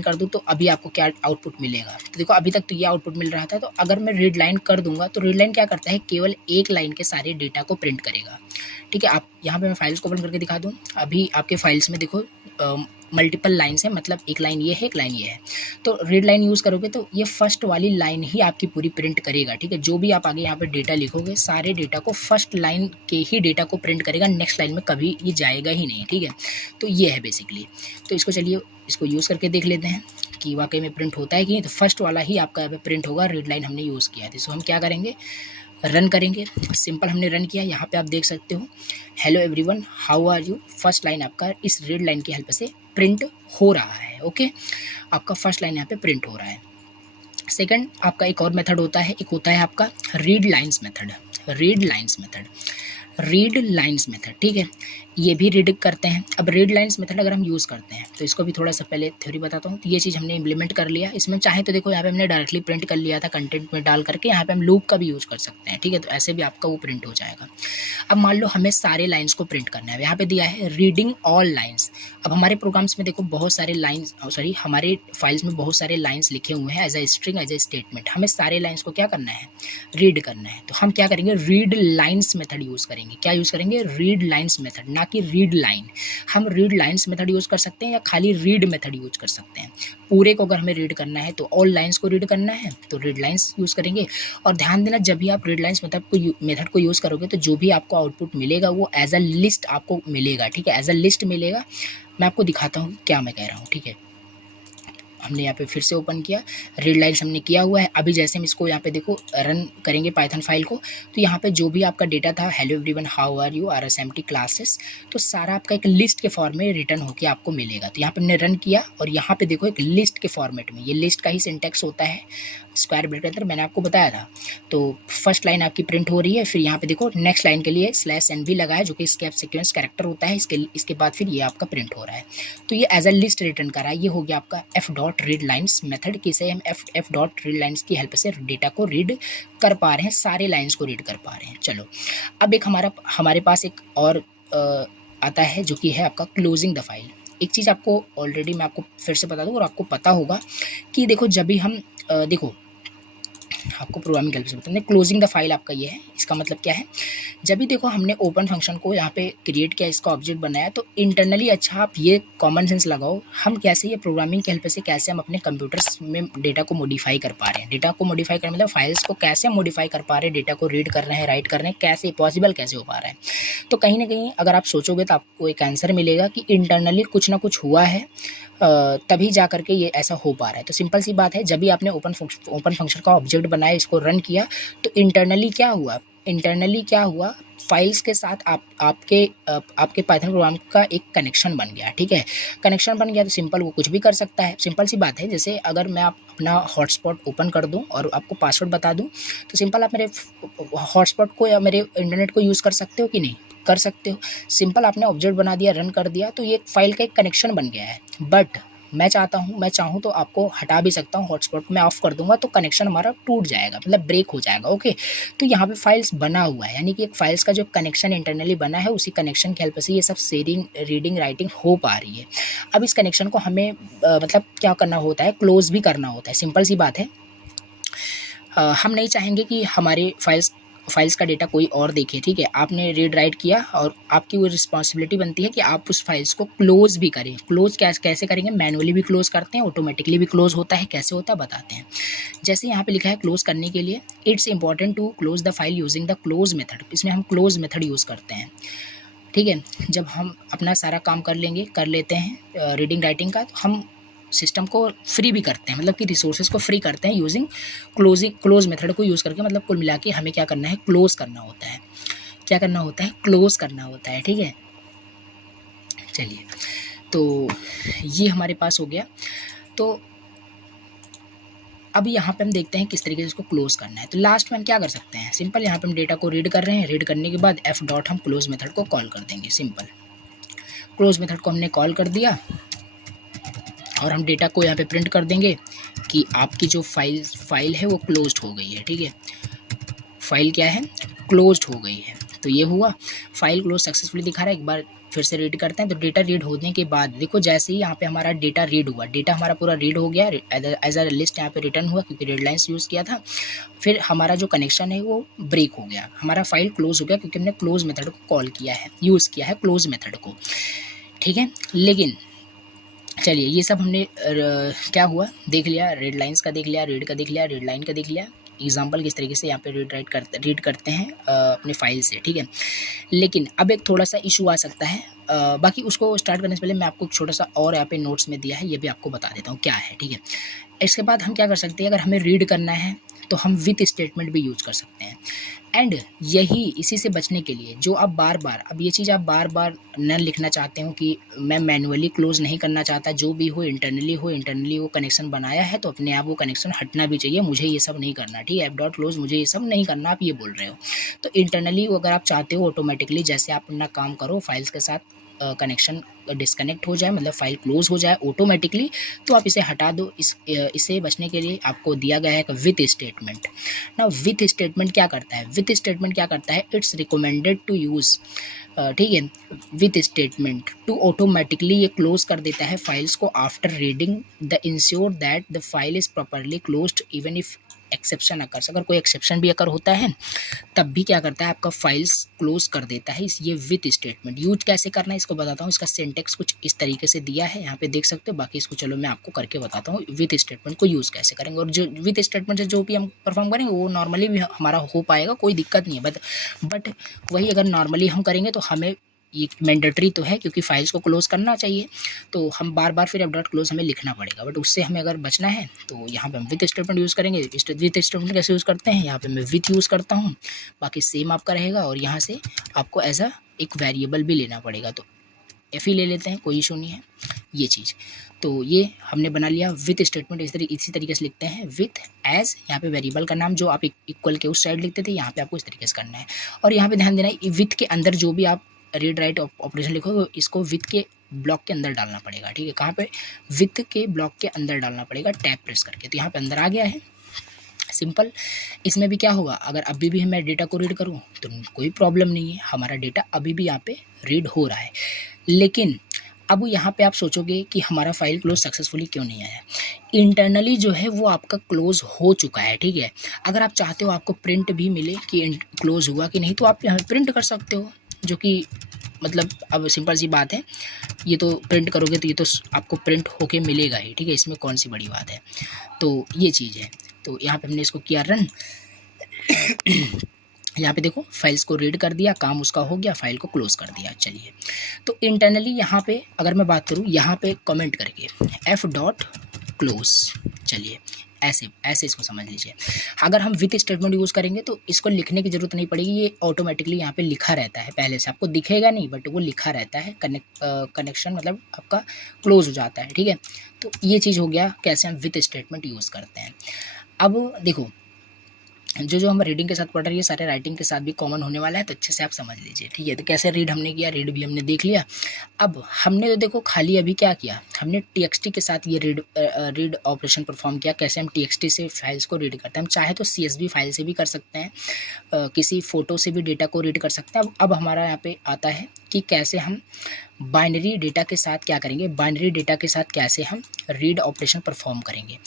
कर दूँ तो अभी आपको क्या आउटपुट मिलेगा। तो देखो अभी तक तो ये आउटपुट मिल रहा था, तो अगर मैं रीड लाइन कर दूंगा तो रीड लाइन क्या करता है, केवल एक लाइन के सारे डेटा को प्रिंट करेगा, ठीक है। आप यहाँ पे मैं फाइल्स को ओपन करके दिखा दूँ। अभी आपके फाइल्स में देखो मल्टीपल लाइन्स है, मतलब एक लाइन ये है, एक लाइन ये है। तो रीड लाइन यूज़ करोगे तो ये फर्स्ट वाली लाइन ही आपकी पूरी प्रिंट करेगा, ठीक है। जो भी आप आगे यहाँ पे डेटा लिखोगे सारे डेटा को फर्स्ट लाइन के ही डेटा को प्रिंट करेगा, नेक्स्ट लाइन में कभी ये जाएगा ही नहीं, ठीक है। तो ये है बेसिकली। तो इसको यूज़ करके देख लेते हैं कि वाकई में प्रिंट होता है कि नहीं। तो फर्स्ट वाला ही आपका यहाँ पे प्रिंट होगा, रीड लाइन हमने यूज़ किया है। तो इसको हम क्या करेंगे, रन करेंगे। सिंपल हमने रन किया, यहाँ पे आप देख सकते हो hello everyone how are you, first line आपका इस रीड लाइन की हेल्प से प्रिंट हो रहा है, ओके। आपका फर्स्ट लाइन यहाँ पे प्रिंट हो रहा है। सेकंड आपका एक और मेथड होता है, एक होता है आपका रीड लाइंस मेथड, ठीक है। ये भी रीड करते हैं। अब रीड लाइन्स मेथड अगर हम यूज़ करते हैं तो इसको भी थोड़ा सा पहले थ्योरी बताता हूँ। तो ये चीज़ हमने इम्प्लीमेंट कर लिया। इसमें चाहे तो देखो यहाँ पे हमने डायरेक्टली प्रिंट कर लिया था कंटेंट में डाल करके, यहाँ पे हम लूप का भी यूज़ कर सकते हैं, ठीक है। तो ऐसे भी आपका वो प्रिंट हो जाएगा। अब मान लो हमें सारे लाइन्स को प्रिंट करना है, यहाँ पे दिया है रीडिंग ऑल लाइन्स। अब हमारे प्रोग्राम्स में देखो बहुत सारे लाइन्स, सॉरी हमारे फाइल्स में बहुत सारे लाइन्स लिखे हुए हैं as a string, as a statement. हमें सारे लाइन्स को क्या करना है, रीड करना है। तो हम क्या करेंगे, रीड लाइन्स मेथड यूज़ करेंगे। क्या यूज़ करेंगे, रीड लाइन्स मेथड, ना कि रीड लाइन। हम रीड लाइन्स मेथड यूज़ कर सकते हैं या खाली रीड मेथड यूज़ कर सकते हैं। पूरे को अगर हमें रीड करना है तो ऑल लाइन्स को रीड करना है तो रीड लाइन्स यूज़ करेंगे। और ध्यान देना, जब भी आप रीड लाइन्स मेथड को यूज़ करोगे तो जो भी आपको आउटपुट मिलेगा वो एज अ लिस्ट आपको मिलेगा, ठीक है, एज अ लिस्ट मिलेगा। मैं आपको दिखाता हूँ क्या मैं कह रहा हूँ, ठीक है। हमने यहाँ पे फिर से ओपन किया, रीड लाइन्स हमने किया हुआ है। अभी जैसे हम इसको यहाँ पे देखो रन करेंगे पाइथन फाइल को, तो यहाँ पे जो भी आपका डेटा था, hello everyone, how are you, RSMT classes, तो सारा आपका एक लिस्ट के फॉर्म में रिटर्न होकर आपको मिलेगा। तो यहाँ पे हमने रन किया और यहाँ पे देखो एक लिस्ट के फॉर्मेट में, ये लिस्ट का ही सिंटेक्स होता है स्क्वायर ब्रैकेट के अंदर, मैंने आपको बताया था। तो फर्स्ट लाइन आपकी प्रिंट हो रही है, फिर यहाँ पे देखो नेक्स्ट लाइन के लिए /NV लगाया जो कि इसके सीक्वेंस कैरेक्टर होता है, इसके बाद फिर ये आपका प्रिंट हो रहा है। तो ये एज अ लिस्ट रिटर्न कर रहा है। ये हो गया आपका f.readlines मेथड, किसे हम f.readlines की हेल्प से डेटा को रीड कर पा रहे हैं, सारे लाइन्स को रीड कर पा रहे हैं। चलो अब एक हमारे पास एक और आता है जो कि है आपका क्लोजिंग द फाइल। एक चीज़ आपको ऑलरेडी मैं आपको फिर से बता दूं और आपको पता होगा कि देखो जब भी हम देखो आपको प्रोग्रामिंग हेल्प से बताते हैं, क्लोजिंग द फाइल आपका ये है। इसका मतलब क्या है, जब भी देखो हमने ओपन फंक्शन को यहाँ पे क्रिएट किया, इसका ऑब्जेक्ट बनाया, तो इंटरनली अच्छा आप ये कॉमन सेंस लगाओ, हम कैसे ये प्रोग्रामिंग की हेल्प से कैसे हम अपने कंप्यूटर्स में डेटा को मॉडिफाई कर पा रहे हैं। डेटा को मॉडिफाई कर मतलब फाइल्स को कैसे मॉडिफाई कर पा रहे हैं, डेटा को रीड कर रहे हैं, राइट कर रहे हैं, कैसे पॉसिबल कैसे हो पा रहा है। तो कहीं ना कहीं अगर आप सोचोगे तो आपको एक आंसर मिलेगा कि इंटरनली कुछ ना कुछ हुआ है, तभी जा करके ये ऐसा हो पा रहा है। तो सिंपल सी बात है, जब भी आपने ओपन फंक्शन का ऑब्जेक्ट बनाया, इसको रन किया, तो इंटरनली क्या हुआ, फाइल्स के साथ आपके पाइथन प्रोग्राम का एक कनेक्शन बन गया, ठीक है। कनेक्शन बन गया तो सिंपल वो कुछ भी कर सकता है। सिंपल सी बात है, जैसे अगर मैं अपना हॉटस्पॉट ओपन कर दूं और आपको पासवर्ड बता दूं, तो सिंपल आप मेरे हॉटस्पॉट को या मेरे इंटरनेट को यूज़ कर सकते हो कि नहीं कर सकते हो। सिंपल आपने ऑब्जेक्ट बना दिया, रन कर दिया, तो ये फाइल का एक कनेक्शन बन गया है। बट मैं चाहूँ तो आपको हटा भी सकता हूँ, हॉटस्पॉट मैं ऑफ कर दूंगा तो कनेक्शन हमारा टूट जाएगा, मतलब ब्रेक हो जाएगा, ओके। तो यहाँ पे फाइल्स बना हुआ है, यानी कि एक फाइल्स का जो कनेक्शन इंटरनली बना है, उसी कनेक्शन की हेल्प से ये सब शेयरिंग, रीडिंग, राइटिंग हो पा रही है। अब इस कनेक्शन को हमें मतलब क्या करना होता है, क्लोज भी करना होता है। सिंपल सी बात है, हम नहीं चाहेंगे कि हमारे फाइल्स का डेटा कोई और देखे, ठीक है। आपने रीड राइट किया और आपकी वो रिस्पॉन्सिबिलिटी बनती है कि आप उस फाइल्स को क्लोज भी करें। क्लोज कैसे करेंगे, मैनुअली भी क्लोज करते हैं, ऑटोमेटिकली भी क्लोज होता है, कैसे होता है बताते हैं। जैसे यहाँ पे लिखा है क्लोज करने के लिए, it's important to close the file using the close method. इसमें हम क्लोज मेथड यूज़ करते हैं, ठीक है। जब हम अपना सारा काम कर लेते हैं रीडिंग राइटिंग का, तो हम सिस्टम को फ्री भी करते हैं, मतलब कि रिसोर्सेज को फ्री करते हैं यूजिंग क्लोज मेथड को यूज़ करके। मतलब कुल मिला के हमें क्या करना है, क्लोज करना होता है। क्या करना होता है, क्लोज करना होता है, ठीक है। चलिए, तो ये हमारे पास हो गया। तो अब यहाँ पे हम देखते हैं किस तरीके से इसको क्लोज करना है। तो लास्ट में हम क्या कर सकते हैं, सिंपल यहाँ पे हम डेटा को रीड कर रहे हैं, रीड करने के बाद f डॉट हम क्लोज मेथड को कॉल कर देंगे। सिंपल क्लोज मेथड को हमने कॉल कर दिया और हम डेटा को यहाँ पे प्रिंट कर देंगे कि आपकी जो फाइल है वो क्लोज्ड हो गई है, ठीक है। फाइल क्या है, क्लोज्ड हो गई है। तो ये हुआ, फाइल क्लोज सक्सेसफुली दिखा रहा है। एक बार फिर से रीड करते हैं। तो डेटा रीड होने के बाद देखो, जैसे ही यहाँ पे हमारा डेटा रीड हुआ, डेटा हमारा पूरा रीड हो गया, एज अ लिस्ट यहाँ पे रिटर्न हुआ क्योंकि रीड लाइन्स यूज़ किया था। फिर हमारा जो कनेक्शन है वो ब्रेक हो गया, हमारा फाइल क्लोज हो गया क्योंकि हमने क्लोज मेथड को कॉल किया है, यूज़ किया है क्लोज मेथड को, ठीक है। लेकिन चलिए, ये सब हमने क्या हुआ देख लिया, रीड लाइन्स का देख लिया, रीड का देख लिया, रीड लाइन का देख लिया, एग्जाम्पल किस तरीके से यहाँ पे रीड करते हैं अपने फाइल से, ठीक है। लेकिन अब एक थोड़ा सा इशू आ सकता है, बाकी उसको स्टार्ट करने से पहले मैं आपको एक छोटा सा और यहाँ पे नोट्स में दिया है, ये भी आपको बता देता हूँ क्या है, ठीक है। इसके बाद हम क्या कर सकते हैं, अगर हमें रीड करना है तो हम विथ स्टेटमेंट भी यूज़ कर सकते हैं। एंड यही इसी से बचने के लिए जो आप बार बार, अब ये चीज़ आप बार बार न लिखना चाहते हो कि मैं मैनुअली क्लोज़ नहीं करना चाहता, जो भी हो इंटरनली वो कनेक्शन बनाया है तो अपने आप वो कनेक्शन हटना भी चाहिए, मुझे ये सब नहीं करना, ठीक है, ऐप डॉट क्लोज मुझे ये सब नहीं करना, आप ये बोल रहे हो। तो इंटरनली अगर आप चाहते हो ऑटोमेटिकली जैसे आप अपना काम करो फाइल्स के साथ कनेक्शन डिस्कनेक्ट हो जाए, मतलब फाइल क्लोज हो जाए ऑटोमेटिकली, तो आप इसे हटा दो। इसे बचने के लिए आपको दिया गया है एक विथ स्टेटमेंट। ना विथ स्टेटमेंट क्या करता है, विथ स्टेटमेंट क्या करता है, इट्स रिकमेंडेड टू यूज़, ठीक है, विथ स्टेटमेंट टू ऑटोमेटिकली ये क्लोज कर देता है फाइल्स को after reading the ensure that the file is properly closed even if exception occurs, अगर कोई एक्सेप्शन भी अकर होता है तब भी क्या करता है आपका फाइल्स क्लोज कर देता है। ये विथ स्टेटमेंट यूज कैसे करना है इसको बताता हूँ। इसका सिंटेक्स कुछ इस तरीके से दिया है, यहाँ पे देख सकते हो, बाकी इसको चलो मैं आपको करके बताता हूँ विथ स्टेटमेंट को यूज़ कैसे करेंगे। और जो विथ स्टेटमेंट से जो भी हम परफॉर्म करेंगे वो नॉर्मली भी हमारा हो पाएगा, कोई दिक्कत नहीं है। बट वही अगर नॉर्मली हम करेंगे तो हमें ये मैंडेटरी तो है क्योंकि फाइल्स को क्लोज करना चाहिए, तो हम बार बार फिर डॉट क्लोज हमें लिखना पड़ेगा। बट उससे हमें अगर बचना है तो यहाँ पे हम विथ स्टेटमेंट यूज़ करेंगे। विथ स्टेटमेंट कैसे यूज़ करते हैं, यहाँ पे मैं विथ यूज़ करता हूँ, बाकी सेम आपका रहेगा। और यहाँ से आपको एज अ एक वेरिएबल भी लेना पड़ेगा, तो एफ ही ले लेते हैं, कोई इशू नहीं है ये चीज़। तो ये हमने बना लिया विथ स्टेटमेंट। इसी तरीके से लिखते हैं विथ एज, यहाँ पे वेरिएबल का नाम जो आप इक्वल के उस साइड लिखते थे यहाँ पे आपको इस तरीके से करना है। और यहाँ पे ध्यान देना है विथ के अंदर जो भी आप रीड राइट ऑपरेशन लिखोगे इसको विथ के ब्लॉक के अंदर डालना पड़ेगा, ठीक है। कहाँ पे, विथ के ब्लॉक के अंदर डालना पड़ेगा टैब प्रेस करके। तो यहाँ पे अंदर आ गया है, सिंपल। इसमें भी क्या होगा, अगर अभी भी मैं डेटा को रीड करूँ तो कोई प्रॉब्लम नहीं है, हमारा डेटा अभी भी यहाँ पे रीड हो रहा है। लेकिन अब यहाँ पे आप सोचोगे कि हमारा फाइल क्लोज सक्सेसफुली क्यों नहीं आया। इंटरनली जो है वो आपका क्लोज हो चुका है, ठीक है। अगर आप चाहते हो आपको प्रिंट भी मिले कि क्लोज हुआ कि नहीं, तो आप यहाँ प्रिंट कर सकते हो, जो कि मतलब अब सिंपल सी बात है, ये तो प्रिंट करोगे तो ये तो आपको प्रिंट होके मिलेगा ही, ठीक है, इसमें कौन सी बड़ी बात है। तो ये चीज़ है। तो यहाँ पे हमने इसको किया रन। यहाँ पे देखो फाइल्स को रीड कर दिया, काम उसका हो गया, फाइल को क्लोज कर दिया। चलिए, तो इंटरनली यहाँ पे अगर मैं बात करूँ, यहाँ पे कमेंट करके एफ डॉट क्लोज, चलिए ऐसे ऐसे इसको समझ लीजिए। अगर हम विथ स्टेटमेंट यूज़ करेंगे तो इसको लिखने की ज़रूरत नहीं पड़ेगी, ये ऑटोमेटिकली यहाँ पे लिखा रहता है, पहले से आपको दिखेगा नहीं बट वो लिखा रहता है, कनेक्शन मतलब आपका क्लोज हो जाता है, ठीक है। तो ये चीज़ हो गया कैसे हम विथ स्टेटमेंट यूज़ करते हैं। अब देखो जो हम रीडिंग के साथ पढ़ रहे हैं ये सारे राइटिंग के साथ भी कॉमन होने वाला है, तो अच्छे से आप समझ लीजिए, ठीक है। तो कैसे रीड हमने किया, रीड भी हमने देख लिया। अब हमने तो देखो खाली अभी क्या किया, हमने टीएक्सटी के साथ ये रीड ऑपरेशन परफॉर्म किया। कैसे हम टीएक्सटी से फाइल्स को रीड करते हैं, हम चाहे तो सीएसवी फाइल से भी कर सकते हैं, किसी फ़ोटो से भी डेटा को रीड कर सकते हैं। अब हमारा यहाँ पे आता है कि कैसे हम बाइनरी डेटा के साथ क्या करेंगे, बाइनरी डेटा के साथ कैसे हम रीड ऑपरेशन परफॉर्म करेंगे।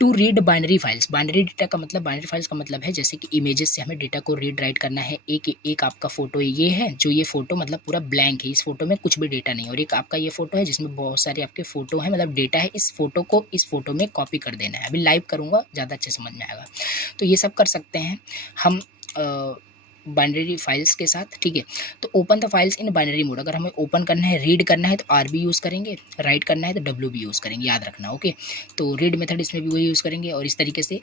To read binary files, binary data का मतलब, बाइनरी फाइल्स का मतलब है जैसे कि इमेजेस से हमें डेटा को रीड राइट करना है। एक आपका फ़ोटो ये है, जो ये फ़ोटो मतलब पूरा ब्लैंक है, इस फोटो में कुछ भी डेटा नहीं, और एक आपका ये फ़ोटो है जिसमें बहुत सारे आपके फ़ोटो हैं, मतलब डेटा है। इस फ़ोटो को इस फ़ोटो में कॉपी कर देना है। अभी लाइव करूँगा ज़्यादा अच्छे समझ में आएगा। तो ये सब कर सकते हैं हम बाइनरी फाइल्स के साथ, ठीक है। तो open the files in binary mode, अगर हमें ओपन करना है, रीड करना है तो RB यूज़ करेंगे, राइट करना है तो WB यूज़ करेंगे, याद रखना, ओके। तो रीड मेथड इसमें भी वही यूज़ करेंगे। और इस तरीके से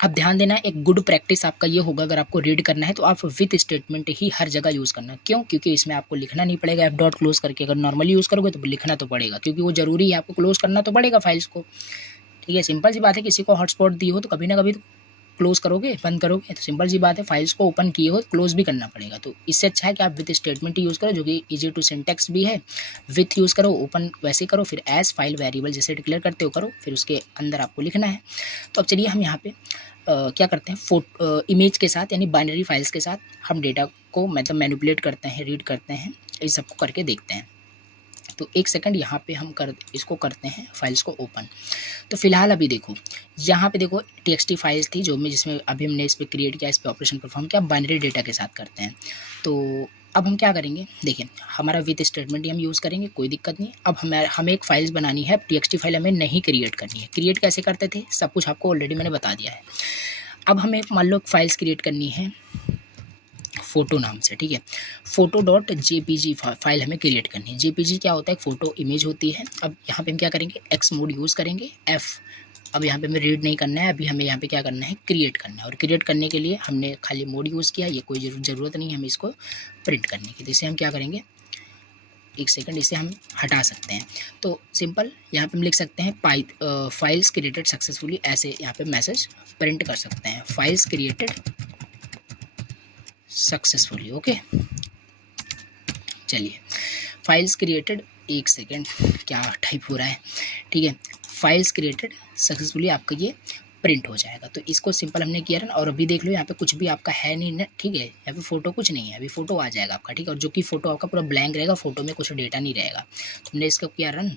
अब ध्यान देना, एक गुड प्रैक्टिस आपका ये होगा, अगर आपको रीड करना है तो आप विथ स्टेटमेंट ही हर जगह यूज़ करना। क्यों, क्योंकि इसमें आपको लिखना नहीं पड़ेगा एफ डॉट क्लोज करके। अगर नॉर्मली यूज़ करोगे तो लिखना तो पड़ेगा, क्योंकि वो ज़रूरी है, आपको क्लोज करना तो पड़ेगा फाइल्स को, ठीक है। सिंपल सी बात है, किसी को हॉटस्पॉट दी हो तो कभी ना कभी तो क्लोज करोगे, बंद करोगे, तो सिंपल सी बात है, फाइल्स को ओपन किए हो क्लोज भी करना पड़ेगा। तो इससे अच्छा है कि आप विथ स्टेटमेंट ही यूज़ करो, जो कि इजी टू सिंटेक्स भी है। विथ यूज़ करो, ओपन वैसे करो, फिर एज फाइल वेरिएबल जैसे डिक्लेयर करते हो करो, फिर उसके अंदर आपको लिखना है। तो अब चलिए हम यहाँ पे क्या करते हैं, इमेज के साथ यानी बाइनरी फाइल्स के साथ हम डेटा को मतलब मैनिपुलेट करते हैं, रीड करते हैं, इस सबको करके देखते हैं। तो एक सेकंड यहाँ पे हम इसको करते हैं फाइल्स को ओपन। तो फिलहाल अभी देखो यहाँ पे देखो TXT फाइल्स थी जो जिसमें अभी हमने इस पर क्रिएट किया, इस पर ऑपरेशन परफॉर्म किया, बाइनरी डेटा के साथ करते हैं। तो अब हम क्या करेंगे, देखिए हमारा विथ स्टेटमेंट ही हम यूज़ करेंगे, कोई दिक्कत नहीं। अब हमें एक फाइल्स बनानी है, TXT फाइल हमें नहीं क्रिएट करनी है। क्रिएट कैसे करते थे सब कुछ आपको ऑलरेडी मैंने बता दिया है। अब हमें मान लो फाइल्स क्रिएट करनी है फ़ोटो नाम से, ठीक है। फोटो डॉट JPG फाइल हमें क्रिएट करनी है। JPG क्या होता है, एक फ़ोटो इमेज होती है। अब यहाँ पे हम क्या करेंगे, एक्स मोड यूज़ करेंगे, F अब यहाँ पे हमें रीड नहीं करना है, अभी हमें यहाँ पे क्या करना है, क्रिएट करना है। और क्रिएट करने के लिए हमने खाली मोड यूज़ किया, ये कोई ज़रूरत नहीं है हमें इसको प्रिंट करने की। तो इसे हम क्या करेंगे, एक सेकंड, इसे हम हटा सकते हैं। तो सिंपल यहाँ पे हम लिख सकते हैं फाइल्स क्रिएटेड सक्सेसफुली, ऐसे यहाँ पे मैसेज प्रिंट कर सकते हैं, फाइल्स क्रिएटेड सक्सेसफुली। ओके, चलिए फाइल्स क्रिएटेड, एक सेकेंड क्या टाइप हो रहा है, ठीक है, फाइल्स क्रिएटेड सक्सेसफुली आपका ये प्रिंट हो जाएगा। तो इसको सिंपल हमने किया ना, और अभी देख लो यहाँ पे कुछ भी आपका है नहीं ना, ठीक है, यहाँ पे फोटो कुछ नहीं है, अभी फोटो आ जाएगा आपका, ठीक है, और जो कि फोटो आपका पूरा ब्लैंक रहेगा, फोटो में कुछ डेटा नहीं रहेगा। तो हमने इसको किया रन,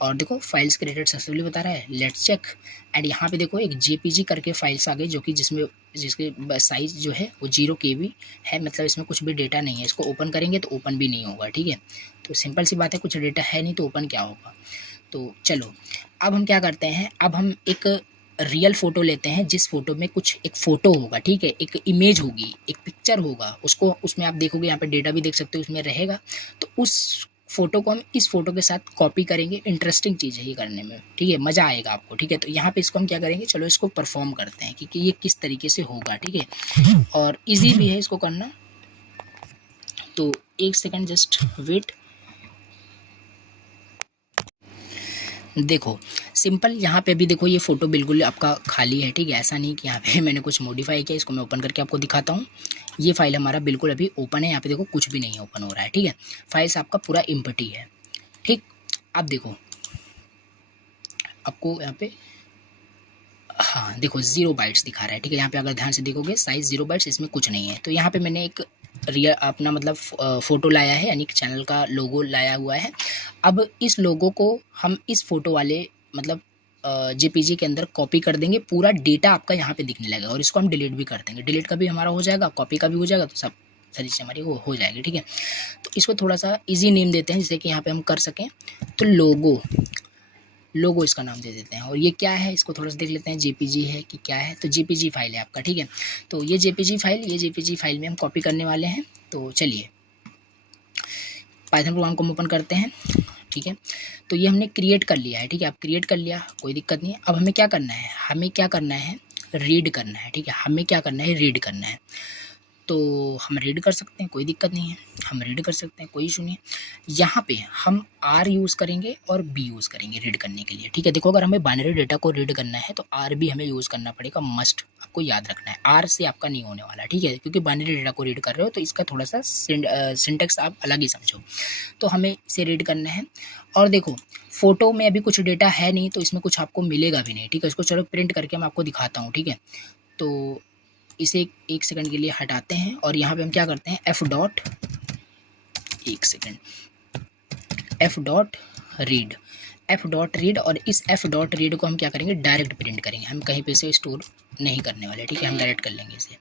और देखो फाइल्स क्रिएटेड सक्सेसफुली बता रहा है, लेट्स चेक। एंड यहाँ पे देखो एक जेपीजी करके फाइल्स आ गई, जो कि जिसके साइज़ जो है वो 0 KB है, मतलब इसमें कुछ भी डेटा नहीं है। इसको ओपन करेंगे तो ओपन भी नहीं होगा, ठीक है। तो सिंपल सी बात है, कुछ डेटा है नहीं तो ओपन क्या होगा। तो चलो अब हम क्या करते हैं, अब हम एक रियल फ़ोटो लेते हैं, जिस फ़ोटो में कुछ एक फ़ोटो होगा, ठीक है, एक इमेज होगी, एक पिक्चर होगा, उसको उसमें आप देखोगे, यहाँ पे डेटा भी देख सकते हो उसमें रहेगा। तो उस फ़ोटो को हम इस फ़ोटो के साथ कॉपी करेंगे। इंटरेस्टिंग चीज़ है ये करने में, ठीक है, मज़ा आएगा आपको, ठीक है। तो यहाँ पे इसको हम क्या करेंगे, चलो इसको परफॉर्म करते हैं कि ये किस तरीके से होगा, ठीक है, और ईजी भी है इसको करना। तो एक सेकेंड जस्ट वेट। देखो सिंपल यहाँ पे भी देखो, ये फ़ोटो बिल्कुल आपका खाली है, ठीक है, ऐसा नहीं कि यहाँ पे मैंने कुछ मॉडिफाई किया। इसको मैं ओपन करके आपको दिखाता हूँ। ये फाइल हमारा बिल्कुल अभी ओपन है, यहाँ पे देखो कुछ भी नहीं ओपन हो रहा है, ठीक है, फाइल्स आपका पूरा एम्प्टी है, ठीक। अब देखो आपको यहाँ पे, हाँ देखो 0 बाइट्स दिखा रहा है, ठीक है, यहाँ पे अगर ध्यान से देखोगे साइज़ 0 बाइट्स, इसमें कुछ नहीं है। तो यहाँ पे मैंने एक रियल अपना मतलब फ़ोटो लाया है, यानी कि चैनल का लोगो लाया हुआ है। अब इस लोगो को हम इस फ़ोटो वाले मतलब जेपीजी के अंदर कॉपी कर देंगे, पूरा डेटा आपका यहाँ पे दिखने लगेगा, और इसको हम डिलीट भी कर देंगे। डिलीट का भी हमारा हो जाएगा, कॉपी का भी हो जाएगा, तो सब सारी चीज़ें हमारी वो हो जाएगी, ठीक है। तो इसको थोड़ा सा ईजी नेम देते हैं, जिससे कि यहाँ पर हम कर सकें। तो लोगो इसका नाम दे देते हैं। और ये क्या है, इसको थोड़ा सा देख लेते हैं, जेपीजी है कि क्या है। तो जेपीजी फाइल है आपका, ठीक है। तो ये जेपीजी फाइल में हम कॉपी करने वाले हैं। तो चलिए पाइथन प्रोग्राम को हम ओपन करते हैं, ठीक है। तो ये हमने क्रिएट कर लिया है, ठीक है, आप क्रिएट कर लिया, कोई दिक्कत नहीं है। अब हमें क्या करना है, रीड करना है, ठीक है, हमें क्या करना है, रीड करना है। तो हम रीड कर सकते हैं, कोई दिक्कत नहीं है, हम रीड कर सकते हैं, कोई इशू नहीं है। यहाँ पे हम आर यूज़ करेंगे और बी यूज़ करेंगे रीड करने के लिए, ठीक है। देखो अगर हमें बाइनरी डेटा को रीड करना है तो आर भी हमें यूज़ करना पड़ेगा, मस्ट, आपको याद रखना है। आर से आपका नहीं होने वाला, ठीक है, क्योंकि बाइनरी डेटा को रीड कर रहे हो तो इसका थोड़ा सा सिंटेक्स आप अलग ही समझो। तो हमें इसे रीड करना है। और देखो फ़ोटो में अभी कुछ डेटा है नहीं, तो इसमें कुछ आपको मिलेगा भी नहीं, ठीक है। इसको चलो प्रिंट करके मैं आपको दिखाता हूँ, ठीक है। तो इसे एक सेकंड के लिए हटाते हैं, और यहाँ पे हम क्या करते हैं, एफ डॉट, एक सेकंड, एफ डॉट रीड, और इस एफ डॉट रीड को हम क्या करेंगे, डायरेक्ट प्रिंट करेंगे, हम कहीं पे से स्टोर नहीं करने वाले, ठीक है, हम डायरेक्ट कर लेंगे इसे।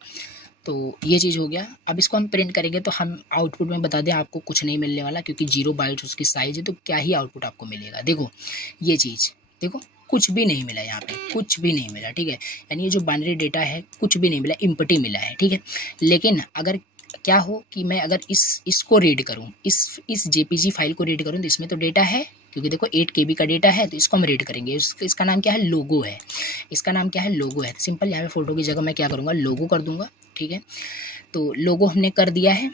तो ये चीज़ हो गया। अब इसको हम प्रिंट करेंगे तो हम आउटपुट में बता दें आपको कुछ नहीं मिलने वाला, क्योंकि 0 बाइट्स उसकी साइज़ है, तो क्या ही आउटपुट आपको मिलेगा। देखो ये चीज़ देखो, कुछ भी नहीं मिला यहाँ पे, कुछ भी नहीं मिला, ठीक है, यानी ये जो बाइनरी डेटा है कुछ भी नहीं मिला, इम्पटी मिला है, ठीक है। लेकिन अगर क्या हो कि मैं अगर इसको रीड करूँ, इस जेपीजी फाइल को रीड करूँ, तो इसमें तो डेटा है, क्योंकि देखो 8 KB का डेटा है, तो इसको हम रीड करेंगे। इसका नाम क्या है, लोगो है, इसका नाम क्या है, लोगो है। सिंपल यहाँ पे फ़ोटो की जगह मैं क्या करूँगा, लोगो कर दूँगा, ठीक है। तो लोगो हमने कर दिया है,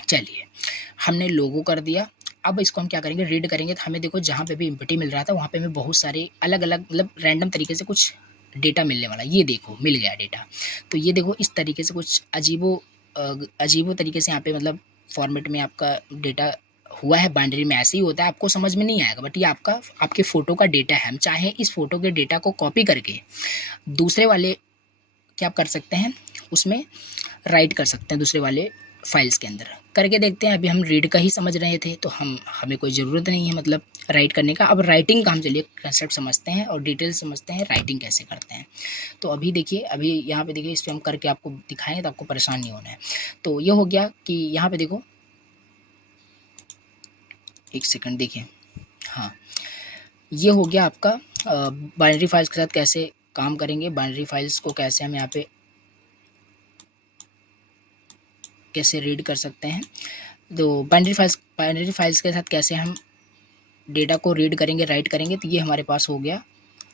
चलिए हमने लोगो कर दिया। अब इसको हम क्या करेंगे, रीड करेंगे, तो हमें देखो जहाँ पे भी इम्पटी मिल रहा था वहाँ पे हमें बहुत सारे अलग अलग मतलब रैंडम तरीके से कुछ डेटा मिलने वाला। ये देखो मिल गया डेटा। तो ये देखो इस तरीके से कुछ अजीबो तरीके से यहाँ पे मतलब फॉर्मेट में आपका डेटा हुआ है। बाइनरी में ऐसे ही होता है, आपको समझ में नहीं आएगा, बट ये आपके फ़ोटो का डेटा है। हम चाहें इस फ़ोटो के डेटा को कॉपी करके दूसरे वाले क्या कर सकते हैं, उसमें राइट कर सकते हैं, दूसरे वाले फाइल्स के अंदर करके देखते हैं। अभी हम रीड का ही समझ रहे थे, तो हमें कोई ज़रूरत नहीं है मतलब राइट करने का। अब राइटिंग का हम चलिए कंसेप्ट समझते हैं और डिटेल समझते हैं, राइटिंग कैसे करते हैं। तो अभी देखिए, अभी यहाँ पे देखिए, इस पर हम करके आपको दिखाएंगे तो आपको परेशान नहीं होना है। तो ये हो गया कि यहाँ पे देखो, एक सेकंड देखिए, हाँ ये हो गया आपका बाइनरी फाइल्स के साथ कैसे काम करेंगे, बाइनरी फाइल्स को कैसे हम यहाँ पे कैसे रीड कर सकते हैं। तो बाइनरी फाइल्स के साथ कैसे हम डेटा को रीड करेंगे, राइट करेंगे। तो ये हमारे पास हो गया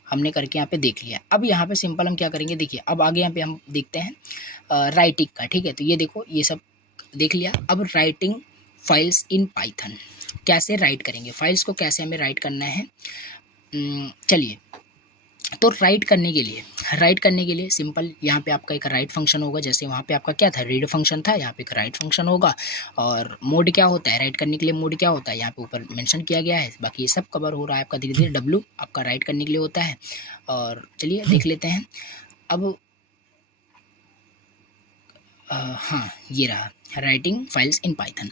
हमने करके यहाँ पे देख लिया। अब यहाँ पे सिंपल हम क्या करेंगे, देखिए अब आगे यहाँ पे हम देखते हैं राइटिंग का, ठीक है। तो ये देखो ये सब देख लिया। अब राइटिंग फाइल्स इन पाइथन, कैसे राइट करेंगे फाइल्स को, कैसे हमें राइट करना है। चलिए, तो राइट करने के लिए सिंपल यहाँ पे आपका एक राइट फंक्शन होगा। जैसे वहाँ पे आपका क्या था, रीड फंक्शन था, यहाँ पे एक राइट फंक्शन होगा। और मोड क्या होता है राइट करने के लिए, मोड क्या होता है यहाँ पे ऊपर मेंशन किया गया है। बाकी ये सब कवर हो रहा है आपका धीरे धीरे। डब्ल्यू आपका राइट करने के लिए होता है। और चलिए देख लेते हैं अब। हाँ, ये रहा राइटिंग फाइल्स इन पाइथन।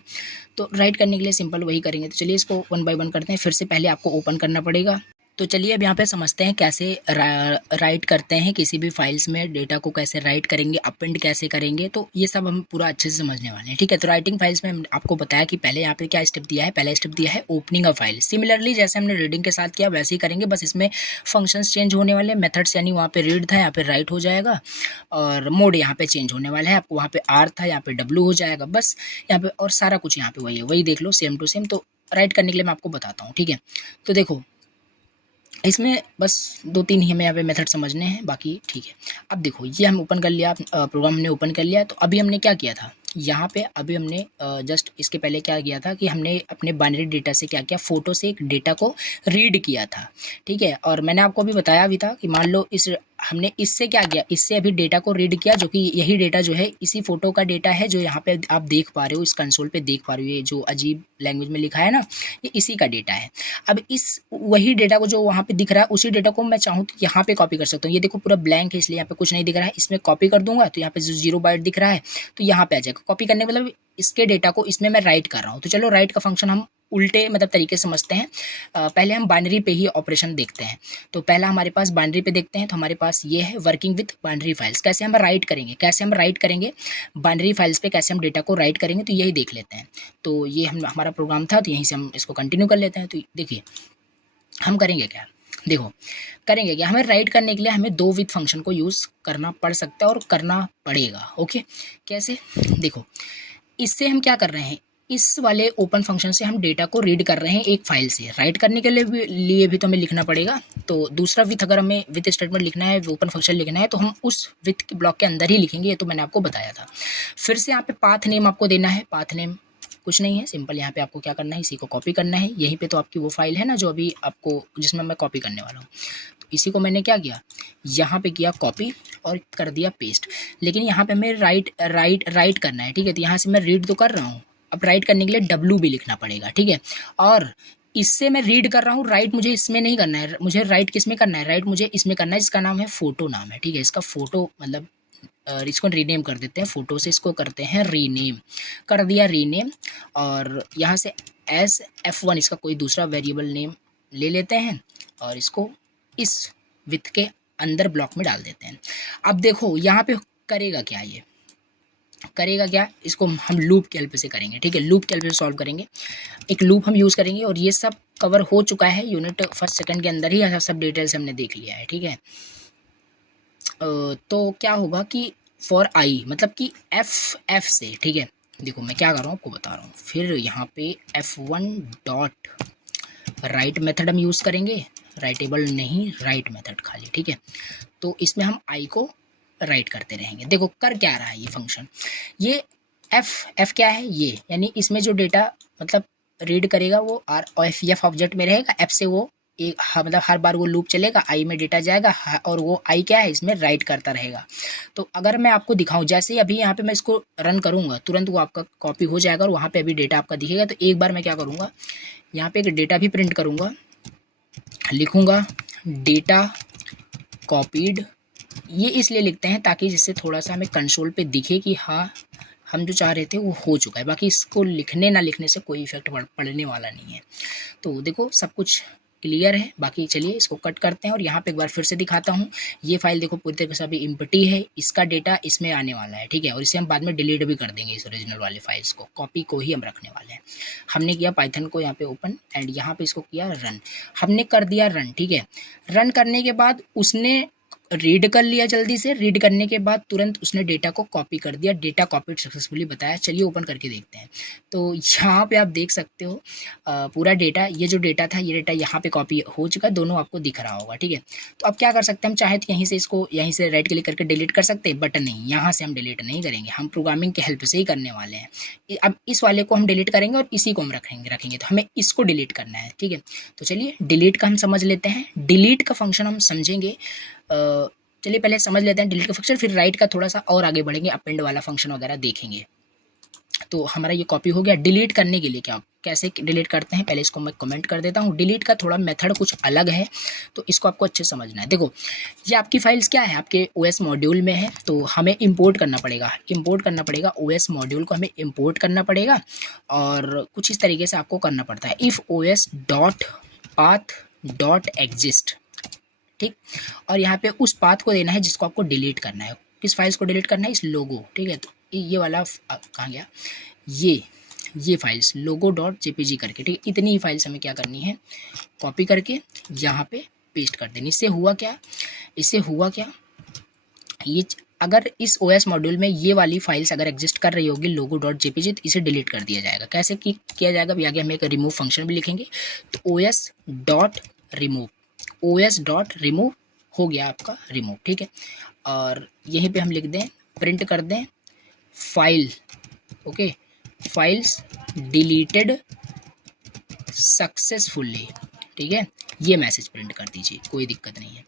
तो राइट करने के लिए सिंपल वही करेंगे। तो चलिए इसको वन बाय वन करते हैं। फिर से पहले आपको ओपन करना पड़ेगा। तो चलिए अब यहाँ पे समझते हैं कैसे राइट करते हैं किसी भी फाइल्स में, डेटा को कैसे राइट करेंगे, अपेंड कैसे करेंगे। तो ये सब हम पूरा अच्छे से समझने वाले हैं, ठीक है। तो राइटिंग फाइल्स में आपको बताया कि पहले यहाँ पे क्या स्टेप दिया है, पहला स्टेप दिया है ओपनिंग अ फाइल। सिमिलरली जैसे हमने रीडिंग के साथ किया वैसे ही करेंगे, बस इसमें फंक्शंस चेंज होने वाले, मेथड्स यानी वहाँ पे रीड था यहाँ पे राइट हो जाएगा, और मोड यहाँ पे चेंज होने वाला है। आपको वहाँ पे आर था यहाँ पे डब्ल्यू हो जाएगा, बस यहाँ पे। और सारा कुछ यहाँ पे वही है, वही देख लो सेम टू सेम। तो राइट करने के लिए मैं आपको बताता हूँ, ठीक है। तो देखो इसमें बस 2-3 ही हमें यहाँ पे मेथड समझने हैं, बाकी ठीक है। अब देखो ये हम ओपन कर लिया, प्रोग्राम हमने ओपन कर लिया। तो अभी हमने क्या किया था यहाँ पे, अभी हमने जस्ट इसके पहले क्या किया था कि हमने अपने बाइनरी डेटा से क्या किया, फ़ोटो से एक डेटा को रीड किया था, ठीक है। और मैंने आपको अभी बताया भी था कि मान लो हमने इससे क्या किया, इससे अभी डेटा को रीड किया, जो कि यही डेटा जो है इसी फोटो का डेटा है, जो यहाँ पे आप देख पा रहे हो, इस कंसोल पे देख पा रहे हो। ये जो अजीब लैंग्वेज में लिखा है ना, ये इसी का डेटा है। अब इस वही डेटा को जो वहाँ पे दिख रहा है, उसी डेटा को मैं चाहूँ तो यहाँ पे कॉपी कर सकता हूँ। ये देखो पूरा ब्लैंक है, इसलिए यहाँ पे कुछ नहीं दिख रहा है। इसमें कॉपी कर दूंगा तो यहाँ पे जो 0 बाइट दिख रहा है तो यहाँ पे आ जाएगा। कॉपी करने का मतलब इसके डेटा को इसमें मैं राइट कर रहा हूँ। तो चलो राइट का फंक्शन हम उल्टे मतलब तरीके से समझते हैं। पहले हम बाइनरी पे ही ऑपरेशन देखते हैं। तो पहला हमारे पास बाइनरी पे देखते हैं। तो हमारे पास ये है वर्किंग विथ बाइनरी फाइल्स। कैसे हम राइट करेंगे बाइनरी फाइल्स पे, कैसे हम डेटा को राइट करेंगे, तो यही देख लेते हैं। तो ये हमारा प्रोग्राम था, तो यहीं से हम इसको कंटिन्यू कर लेते हैं। तो देखिए हम करेंगे क्या, देखो करेंगे क्या, हमें राइट करने के लिए हमें दो विथ फंक्शन को यूज़ करना पड़ सकता है और करना पड़ेगा। ओके, कैसे, देखो इससे हम क्या कर रहे हैं, इस वाले ओपन फंक्शन से हम डेटा को रीड कर रहे हैं एक फाइल से। राइट करने के लिए भी तो हमें लिखना पड़ेगा। तो दूसरा विथ, अगर हमें विथ स्टेटमेंट लिखना है, ओपन फंक्शन लिखना है, तो हम उस विथ के ब्लॉक के अंदर ही लिखेंगे। ये तो मैंने आपको बताया था। फिर से यहाँ पे पाथ नेम आपको देना है। पाथ नेम कुछ नहीं है, सिंपल यहाँ पे आपको क्या करना है, इसी को कॉपी करना है। यहीं पे तो आपकी वो फाइल है ना जो अभी आपको, जिसमें मैं कॉपी करने वाला हूँ। तो इसी को मैंने क्या किया, यहाँ पे किया कॉपी और कर दिया पेस्ट। लेकिन यहाँ पे हमें राइट करना है, ठीक है। तो यहाँ से मैं रीड तो कर रहा हूँ, अब राइट करने के लिए डब्ल्यू भी लिखना पड़ेगा, ठीक है। और इससे मैं रीड कर रहा हूँ, राइट मुझे इसमें नहीं करना है, मुझे राइट किस में करना है, राइट मुझे इसमें करना है, जिसका नाम है फोटो नाम है, ठीक है। इसका फोटो मतलब इसको रीनेम कर देते हैं, फोटो से इसको करते हैं रीनेम, कर दिया रीनेम। और यहाँ से एस F1 इसका कोई दूसरा वेरिएबल नेम ले लेते हैं और इसको इस विथ के अंदर ब्लॉक में डाल देते हैं। अब देखो यहाँ पे करेगा क्या, ये करेगा क्या, इसको हम लूप के हेल्प से करेंगे, ठीक है। लूप के हेल्प से सॉल्व करेंगे, एक लूप हम यूज़ करेंगे। और ये सब कवर हो चुका है यूनिट फर्स्ट सेकंड के अंदर ही, सब डिटेल्स हमने देख लिया है, ठीक है। तो क्या होगा कि फॉर आई मतलब कि एफ से, ठीक है। देखो मैं क्या कर रहा हूँ आपको बता रहा हूँ। फिर यहाँ पे F1 डॉट राइट मेथड हम यूज़ करेंगे, राइटेबल नहीं, राइट मेथड खाली, ठीक है। तो इसमें हम आई को राइट करते रहेंगे। देखो कर क्या रहा है ये फंक्शन, ये एफ क्या है ये, यानी इसमें जो डेटा मतलब रीड करेगा वो एफ ऑब्जेक्ट में रहेगा। एफ से वो एक मतलब हर बार वो लूप चलेगा, आई में डेटा जाएगा और वो आई क्या है इसमें राइट करता रहेगा। तो अगर मैं आपको दिखाऊं, जैसे ही अभी यहाँ पे मैं इसको रन करूँगा तुरंत वो आपका कॉपी हो जाएगा और वहाँ पे अभी डेटा आपका दिखेगा। तो एक बार मैं क्या करूँगा, यहाँ पे एक डेटा भी प्रिंट करूँगा, लिखूँगा डेटा कॉपीड। ये इसलिए लिखते हैं ताकि जिससे थोड़ा सा हमें कंसोल पे दिखे कि हाँ हम जो चाह रहे थे वो हो चुका है। बाकी इसको लिखने ना लिखने से कोई इफेक्ट पड़ने वाला नहीं है। तो देखो सब कुछ क्लियर है। बाकी चलिए इसको कट करते हैं और यहाँ पे एक बार फिर से दिखाता हूँ। ये फाइल देखो पूरी तरीके से अभी एम्प्टी है, इसका डेटा इसमें आने वाला है, ठीक है। और इसे हम बाद में डिलीट भी कर देंगे, इस ओरिजिनल वाले फाइल्स को, कॉपी को ही हम रखने वाले हैं। हमने किया पाइथन को यहाँ पे ओपन एंड यहाँ पे इसको किया रन, हमने कर दिया रन, ठीक है। रन करने के बाद उसने रीड कर लिया जल्दी से। रीड करने के बाद तुरंत उसने डेटा को कॉपी कर दिया, डेटा कॉपीड सक्सेसफुली बताया। चलिए ओपन करके देखते हैं। तो यहाँ पे आप देख सकते हो पूरा डेटा, ये जो डेटा था ये डेटा यहाँ पे कॉपी हो चुका है, दोनों आपको दिख रहा होगा, ठीक है। तो अब क्या कर सकते हैं हम, चाहे तो यहीं से इसको यहीं से राइट क्लिक करके डिलीट कर सकते हैं, बट नहीं, यहाँ से हम डिलीट नहीं करेंगे, हम प्रोग्रामिंग के हेल्प से ही करने वाले हैं। अब इस वाले को हम डिलीट करेंगे और इसी को हम रखेंगे, तो हमें इसको डिलीट करना है, ठीक है। तो चलिए डिलीट का हम समझ लेते हैं। डिलीट का फंक्शन हम समझेंगे, चलिए पहले समझ लेते हैं डिलीट का फंक्शन, फिर राइट का थोड़ा सा और आगे बढ़ेंगे, अपेंड वाला फंक्शन वगैरह देखेंगे। तो हमारा ये कॉपी हो गया। डिलीट करने के लिए कैसे डिलीट करते हैं, पहले इसको मैं कमेंट कर देता हूँ। डिलीट का थोड़ा मेथड कुछ अलग है, तो इसको आपको अच्छे समझना है। देखो ये आपकी फाइल्स क्या है, आपके ओएस मॉड्यूल में है, तो हमें इंपोर्ट करना पड़ेगा ओएस मॉड्यूल को हमें इंपोर्ट करना पड़ेगा। और कुछ इस तरीके से आपको करना पड़ता है, if OS dot path dot exist, ठीक। और यहाँ पे उस पाथ को देना है जिसको आपको डिलीट करना है। किस फाइल्स को डिलीट करना है, इस लोगो, ठीक है। तो ये वाला कहाँ गया, ये फाइल्स लोगो डॉट जेपीजी करके, ठीक है। इतनी ही फाइल्स हमें क्या करनी है, कॉपी करके यहाँ पे पेस्ट कर देनी। इससे हुआ क्या, ये अगर इस ओएस मॉड्यूल में ये वाली फाइल्स अगर एग्जिस्ट कर रही होगी लोगो डॉट जेपीजी, तो इसे डिलीट कर दिया जाएगा। कैसे किया जाएगा, अभी आगे हम एक रिमूव फंक्शन भी लिखेंगे। तो ओएस डॉट रिमूव हो गया आपका रिमूव, ठीक है। और यहीं पे हम लिख दें, प्रिंट कर दें file, okay, files deleted successfully, ठीक है। ये मैसेज प्रिंट कर दीजिए, कोई दिक्कत नहीं है।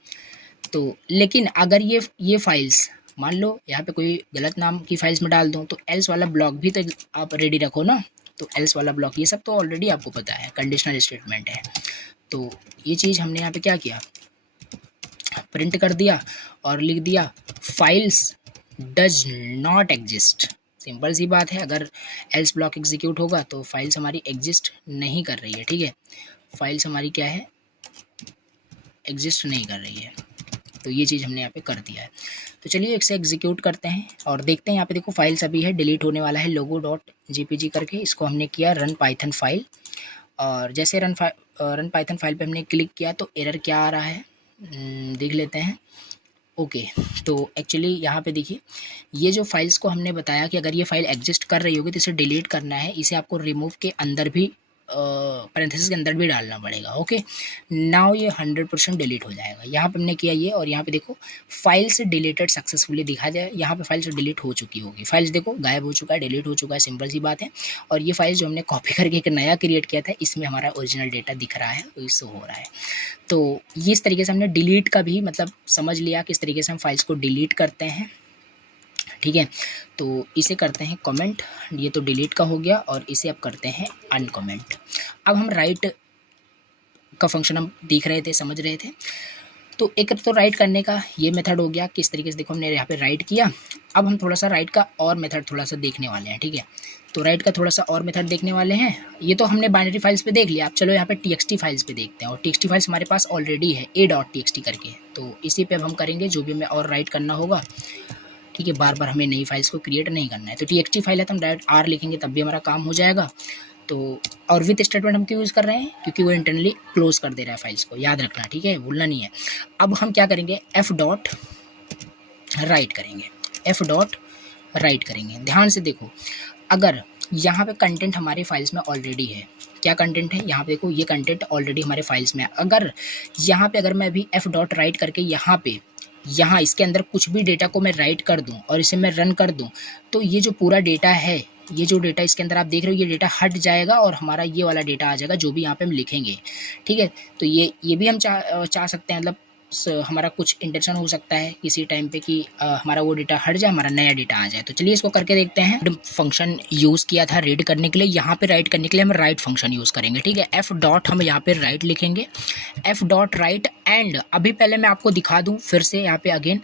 तो लेकिन अगर ये फाइल्स मान लो यहाँ पे कोई गलत नाम की फाइल्स में डाल दूँ, तो एल्स वाला ब्लॉक भी तो आप रेडी रखो ना। तो एल्स वाला ब्लॉक, ये सब तो ऑलरेडी आपको पता है, कंडीशनल स्टेटमेंट है। तो ये चीज़ हमने यहाँ पे क्या किया, प्रिंट कर दिया और लिख दिया files does not exist. Simple सी बात है, अगर एल्स ब्लॉक एग्जीक्यूट होगा तो फाइल्स हमारी एग्जिस्ट नहीं कर रही है, ठीक है। फाइल्स हमारी क्या है, एग्जिस्ट नहीं कर रही है। तो ये चीज़ हमने यहाँ पे कर दिया है। तो चलिए इसे एग्जीक्यूट करते हैं और देखते हैं। यहाँ पे देखो फाइल्स अभी है, डिलीट होने वाला है लोगो डॉट जेपीजी करके। इसको हमने किया रन पाइथन फाइल, और जैसे रन पाइथन फाइल पे हमने क्लिक किया तो एरर क्या आ रहा है देख लेते हैं। ओके, तो एक्चुअली यहाँ पे देखिए, ये जो फाइल्स को हमने बताया कि अगर ये फाइल एग्जिस्ट कर रही होगी तो इसे डिलीट करना है। इसे आपको रिमूव के अंदर भी पैरेंथेसिस के अंदर भी डालना पड़ेगा। ओके, नाउ ये 100% डिलीट हो जाएगा। यहाँ पे हमने किया ये, और यहाँ पे देखो फाइल्स डिलीटेड सक्सेसफुली दिखा जाए। यहाँ पे फाइल्स डिलीट हो चुकी होगी, फाइल्स देखो गायब हो चुका है, डिलीट हो चुका है, सिंपल सी बात है। और ये फाइल्स जो हमने कॉपी करके एक नया क्रिएट किया था, इसमें हमारा ओरिजिनल डेटा दिख रहा है, इससे हो रहा है। तो ये इस तरीके से हमने डिलीट का भी मतलब समझ लिया, किस तरीके से हम फाइल्स को डिलीट करते हैं, ठीक है। तो इसे करते हैं कमेंट, ये तो डिलीट का हो गया, और इसे अब करते हैं अनकमेंट। अब हम राइट का फंक्शन हम देख रहे थे, समझ रहे थे। तो एक तो राइट करने का ये मेथड हो गया, किस तरीके से देखो हमने यहाँ पे राइट किया। अब हम थोड़ा सा राइट का और मेथड थोड़ा सा देखने वाले हैं, ठीक है। तो राइट का थोड़ा सा और मेथड देखने वाले हैं। ये तो हमने बाइनरी फाइल्स पे देख लिया, अब चलो यहाँ पे txt फाइल्स पे देखते हैं। और txt फाइल्स हमारे पास ऑलरेडी है a.txt करके, तो इसी पे अब हम करेंगे जो भी हमें और राइट करना होगा, ठीक है। बार बार हमें नई फाइल्स को क्रिएट नहीं करना है। तो txt फाइल है तो हम डायरेक्ट r लिखेंगे, तब भी हमारा काम हो जाएगा। तो और विथ स्टेटमेंट हम क्यों यूज़ कर रहे हैं, क्योंकि वो इंटरनली क्लोज कर दे रहा है फाइल्स को, याद रखना, ठीक है, भूलना नहीं है। अब हम क्या करेंगे, f डॉट राइट करेंगे। ध्यान से देखो, अगर यहाँ पे कंटेंट हमारे फाइल्स में ऑलरेडी है, क्या कंटेंट है यहाँ पे देखो, ये कंटेंट ऑलरेडी हमारे फाइल्स में है। अगर यहाँ पे अगर मैं अभी f डॉट राइट करके यहाँ इसके अंदर कुछ भी डेटा को मैं राइट कर दूं और इसे मैं रन कर दूं, तो ये जो पूरा डेटा है, ये जो डेटा इसके अंदर आप देख रहे हो, ये डेटा हट जाएगा और हमारा ये वाला डेटा आ जाएगा जो भी यहाँ पे हम लिखेंगे, ठीक है। तो ये भी हम चाह सकते हैं, मतलब हमारा कुछ इंटेंशन हो सकता है किसी टाइम पे कि हमारा वो डेटा हट जाए, हमारा नया डेटा आ जाए। तो चलिए इसको करके देखते हैं। फंक्शन यूज़ किया था रीड करने के लिए, यहाँ पे राइट करने के लिए हम राइट फंक्शन यूज़ करेंगे, ठीक है। f डॉट हम यहाँ पे राइट लिखेंगे, f डॉट राइट एंड अभी पहले मैं आपको दिखा दूँ फिर से यहाँ पे अगेन,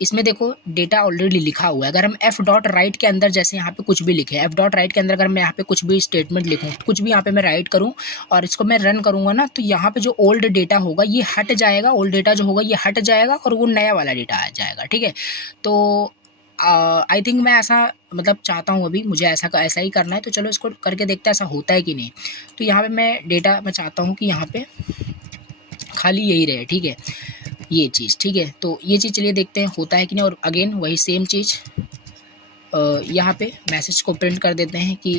इसमें देखो डेटा ऑलरेडी लिखा हुआ है। अगर हम f डॉट राइट के अंदर जैसे यहाँ पे कुछ भी लिखे, f डॉट राइट के अंदर अगर मैं यहाँ पे कुछ भी स्टेटमेंट लिखूँ, कुछ भी यहाँ पे मैं राइट करूँ और इसको मैं रन करूँगा ना, तो यहाँ पे जो ओल्ड डेटा होगा ये हट जाएगा, ओल्ड डेटा जो होगा ये हट जाएगा और वो नया वाला डेटा आ जाएगा, ठीक है। तो आई थिंक मैं ऐसा मतलब चाहता हूँ, अभी मुझे ऐसा ही करना है। तो चलो इसको करके देखते हैं ऐसा होता है कि नहीं। तो यहाँ पे मैं डेटा मैं चाहता हूँ कि यहाँ पे खाली यही रहे, ठीक है। ये चीज़, ठीक है। तो ये चीज़ चलिए देखते हैं होता है कि नहीं। और अगेन वही सेम चीज़ यहाँ पे मैसेज को प्रिंट कर देते हैं कि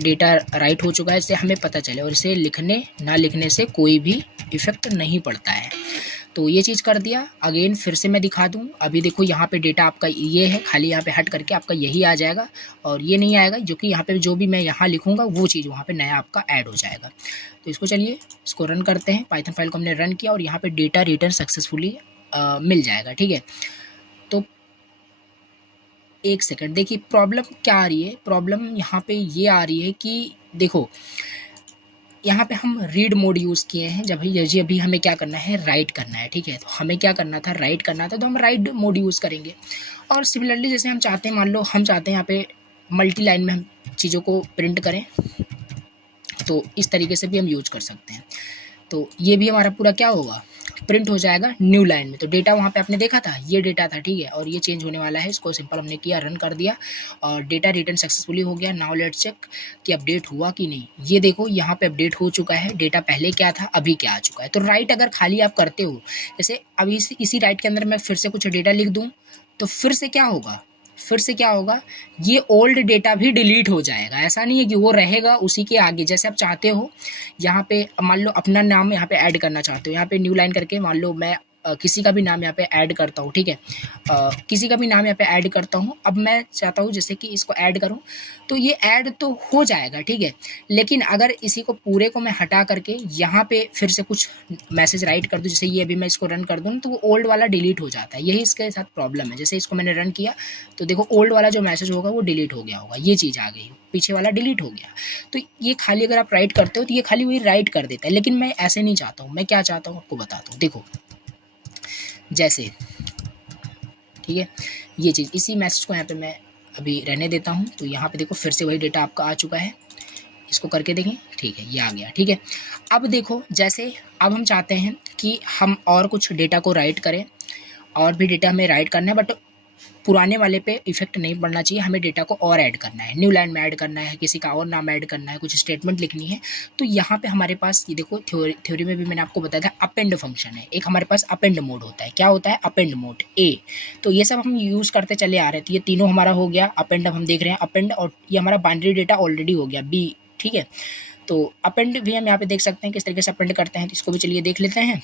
डेटा राइट हो चुका है, इससे हमें पता चले, और इसे लिखने ना लिखने से कोई भी इफ़ेक्ट नहीं पड़ता है। तो ये चीज़ कर दिया। अगेन फिर से मैं दिखा दूँ, अभी देखो यहाँ पे डेटा आपका ये है, खाली यहाँ पे हट करके आपका यही आ जाएगा, और ये नहीं आएगा, जो कि यहाँ पे जो भी मैं यहाँ लिखूँगा वो चीज़ वहाँ पे नया आपका ऐड हो जाएगा। तो इसको चलिए इसको रन करते हैं। पाइथन फाइल को हमने रन किया और यहाँ पे डेटा रिटर्न सक्सेसफुली मिल जाएगा, ठीक है। तो एक सेकंड, देखिए प्रॉब्लम क्या आ रही है। प्रॉब्लम यहाँ पे ये आ रही है कि देखो यहाँ पे हम रीड मोड यूज़ किए हैं, जब अभी हमें क्या करना है, राइट करना है, ठीक है। तो हमें क्या करना था, राइट करना था, तो हम राइट मोड यूज़ करेंगे। और सिमिलरली जैसे हम चाहते हैं, मान लो हम चाहते हैं यहाँ पे मल्टी लाइन में हम चीज़ों को प्रिंट करें, तो इस तरीके से भी हम यूज कर सकते हैं। तो ये भी हमारा पूरा क्या होगा, प्रिंट हो जाएगा न्यू लाइन में। तो डेटा वहाँ पे आपने देखा था, ये डेटा था, ठीक है, और ये चेंज होने वाला है। इसको सिंपल हमने किया, रन कर दिया और डेटा रिटर्न सक्सेसफुली हो गया। नाउ लेट्स चेक कि अपडेट हुआ कि नहीं। ये देखो यहाँ पे अपडेट हो चुका है, डेटा पहले क्या था अभी क्या आ चुका है। तो राइट अगर खाली आप करते हो, जैसे अभी इसी राइट के अंदर मैं फिर से कुछ डेटा लिख दूँ, तो फिर से क्या होगा, ये ओल्ड डेटा भी डिलीट हो जाएगा। ऐसा नहीं है कि वो रहेगा उसी के आगे। जैसे आप चाहते हो यहाँ पे मान लो अपना नाम यहाँ पे ऐड करना चाहते हो, यहाँ पे न्यू लाइन करके मान लो मैं किसी का भी नाम यहाँ पे ऐड करता हूँ, ठीक है। किसी का भी नाम यहाँ पे ऐड करता हूँ। अब मैं चाहता हूँ जैसे कि इसको ऐड करूँ, तो ये ऐड तो हो जाएगा, ठीक है। लेकिन अगर इसी को पूरे को मैं हटा करके यहाँ पे फिर से कुछ मैसेज राइट कर दूँ, जैसे ये अभी मैं इसको रन कर दूँ, तो वो ओल्ड वाला डिलीट हो जाता है। यही इसके साथ प्रॉब्लम है। जैसे इसको मैंने रन किया तो देखो ओल्ड वाला जो मैसेज होगा वो डिलीट हो गया होगा, ये चीज़ आ गई, पीछे वाला डिलीट हो गया। तो ये खाली अगर आप राइट करते हो तो ये खाली वही राइट कर देता है। लेकिन मैं ऐसे नहीं चाहता हूँ। मैं क्या चाहता हूँ आपको बताता हूँ। देखो जैसे, ठीक है, ये चीज़, इसी मैसेज को यहाँ पे मैं अभी रहने देता हूँ। तो यहाँ पे देखो फिर से वही डेटा आपका आ चुका है। इसको करके देखें, ठीक है, ये आ गया, ठीक है। अब देखो जैसे अब हम चाहते हैं कि हम और कुछ डेटा को राइट करें, और भी डेटा हमें राइट करना है, बट पुराने वाले पे इफेक्ट नहीं पड़ना चाहिए। हमें डेटा को और ऐड करना है, न्यू लाइन में ऐड करना है, किसी का और नाम ऐड करना है, कुछ स्टेटमेंट लिखनी है। तो यहाँ पे हमारे पास ये देखो थ्योरी में भी मैंने आपको बताया था, अपेंड फंक्शन है एक हमारे पास। अपेंड मोड होता है, क्या होता है, अपेंड मोड ए। तो ये सब हम यूज़ करते चले आ रहे थे। ये तीनों हमारा हो गया अपेंड। अब हम देख रहे हैं अपेंड, और ये हमारा बाइनरी डेटा ऑलरेडी हो गया बी, ठीक है। तो अपेंड भी हम यहाँ पे देख सकते हैं किस तरीके से अपेंड करते हैं। तो इसको भी चलिए देख लेते हैं।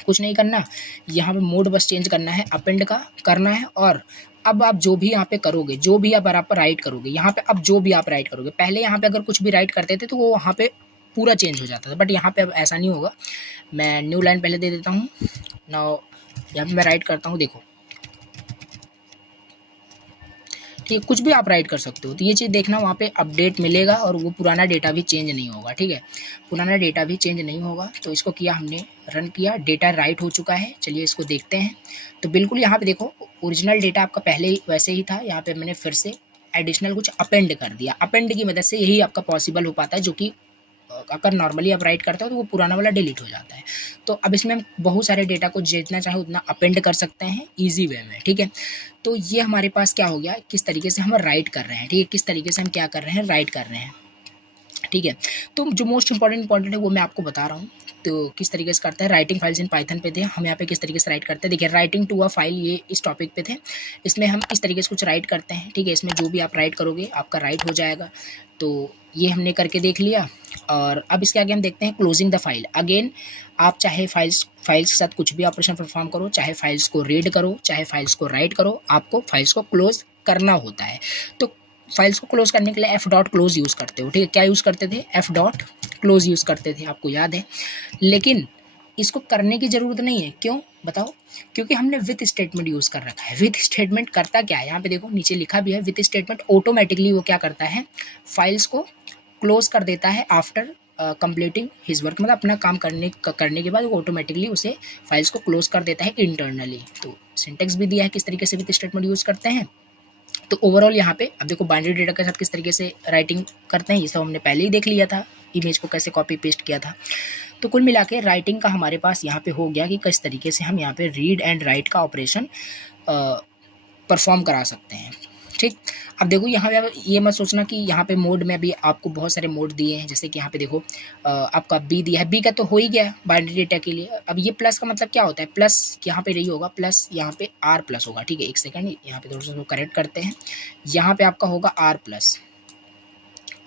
कुछ नहीं करना, यहाँ पे मोड बस चेंज करना है, अपेंड का करना है। और अब आप जो भी यहाँ पे करोगे, जो भी आप राइट करोगे यहाँ पे, अब जो भी आप राइट करोगे, पहले यहाँ पे अगर कुछ भी राइट करते थे तो वो वहाँ पे पूरा चेंज हो जाता था, बट यहाँ पे अब ऐसा नहीं होगा। मैं न्यू लाइन पहले दे देता हूँ। नाउ यहाँ पे मैं राइट करता हूँ, देखो ठीक है, कुछ भी आप राइट कर सकते हो। तो ये चीज़ देखना, वहाँ पे अपडेट मिलेगा और वो पुराना डेटा भी चेंज नहीं होगा, ठीक है, पुराना डेटा भी चेंज नहीं होगा। तो इसको किया हमने, रन किया, डेटा राइट हो चुका है। चलिए इसको देखते हैं। तो बिल्कुल यहाँ पे देखो ओरिजिनल डेटा आपका पहले ही वैसे ही था, यहाँ पे मैंने फिर से एडिशनल कुछ अपेंड कर दिया। अपेंड की मदद से यही आपका पॉसिबल हो पाता है, जो कि अगर नॉर्मली आप राइट करते हो तो वो पुराना वाला डिलीट हो जाता है। तो अब इसमें हम बहुत सारे डेटा को जितना चाहे उतना अपेंड कर सकते हैं ईजी वे में, ठीक है। तो ये हमारे पास क्या हो गया, किस तरीके से हम राइट कर रहे हैं, ठीक है, किस तरीके से हम क्या कर रहे हैं, राइट कर रहे हैं, ठीक है। तो जो मोस्ट इंपॉर्टेंट है वो मैं आपको बता रहा हूँ। तो किस तरीके से करते हैं, राइटिंग फाइल्स इन पाइथन पे थे हम, यहाँ पे किस तरीके से राइट करते हैं। देखिए राइटिंग टू अ फाइल, ये इस टॉपिक पे थे। इसमें हम इस तरीके से कुछ राइट करते हैं, ठीक है। इसमें जो भी आप राइट करोगे आपका राइट हो जाएगा। तो ये हमने करके देख लिया। और अब इसके आगे हम देखते हैं क्लोजिंग द फाइल। अगेन आप चाहे फाइल्स के साथ कुछ भी ऑपरेशन परफॉर्म करो, चाहे फाइल्स को रीड करो, चाहे फाइल्स को राइट करो, आपको फाइल्स को क्लोज करना होता है। तो फाइल्स को क्लोज करने के लिए एफ डॉट क्लोज यूज़ करते हो, ठीक है। क्या यूज़ करते थे, एफ डॉट क्लोज यूज़ करते थे, आपको याद है। लेकिन इसको करने की ज़रूरत नहीं है, क्यों बताओ, क्योंकि हमने विथ स्टेटमेंट यूज़ कर रखा है। विथ स्टेटमेंट करता क्या है, यहाँ पे देखो नीचे लिखा भी है, विथ स्टेटमेंट ऑटोमेटिकली वो क्या करता है, फाइल्स को क्लोज कर देता है आफ्टर कंप्लीटिंग हिज वर्क। मतलब अपना काम करने के बाद वो ऑटोमेटिकली उसे फाइल्स को क्लोज कर देता है इंटरनली। तो सिंटेक्स भी दिया है किस तरीके से विथ स्टेटमेंट यूज़ करते हैं। तो ओवरऑल यहाँ पे अब देखो बाइनरी डेटा के साथ किस तरीके से राइटिंग करते हैं, ये सब हमने पहले ही देख लिया था, इमेज को कैसे कॉपी पेस्ट किया था। तो कुल मिला के राइटिंग का हमारे पास यहाँ पे हो गया कि किस तरीके से हम यहाँ पे रीड एंड राइट का ऑपरेशन परफॉर्म करा सकते हैं, ठीक। अब देखो यहाँ पे ये मत सोचना कि यहाँ पे मोड में अभी आपको बहुत सारे मोड दिए हैं, जैसे कि यहाँ पे देखो आपका बी दिया है, बी का तो हो ही गया बाइनरी डेटा के लिए। अब ये प्लस का मतलब क्या होता है, प्लस यहाँ पे नहीं होगा, प्लस यहाँ पे आर प्लस होगा। ठीक है, एक सेकंड यहाँ पे थोड़ा सा करेक्ट करते हैं। यहाँ पे आपका होगा आर प्लस,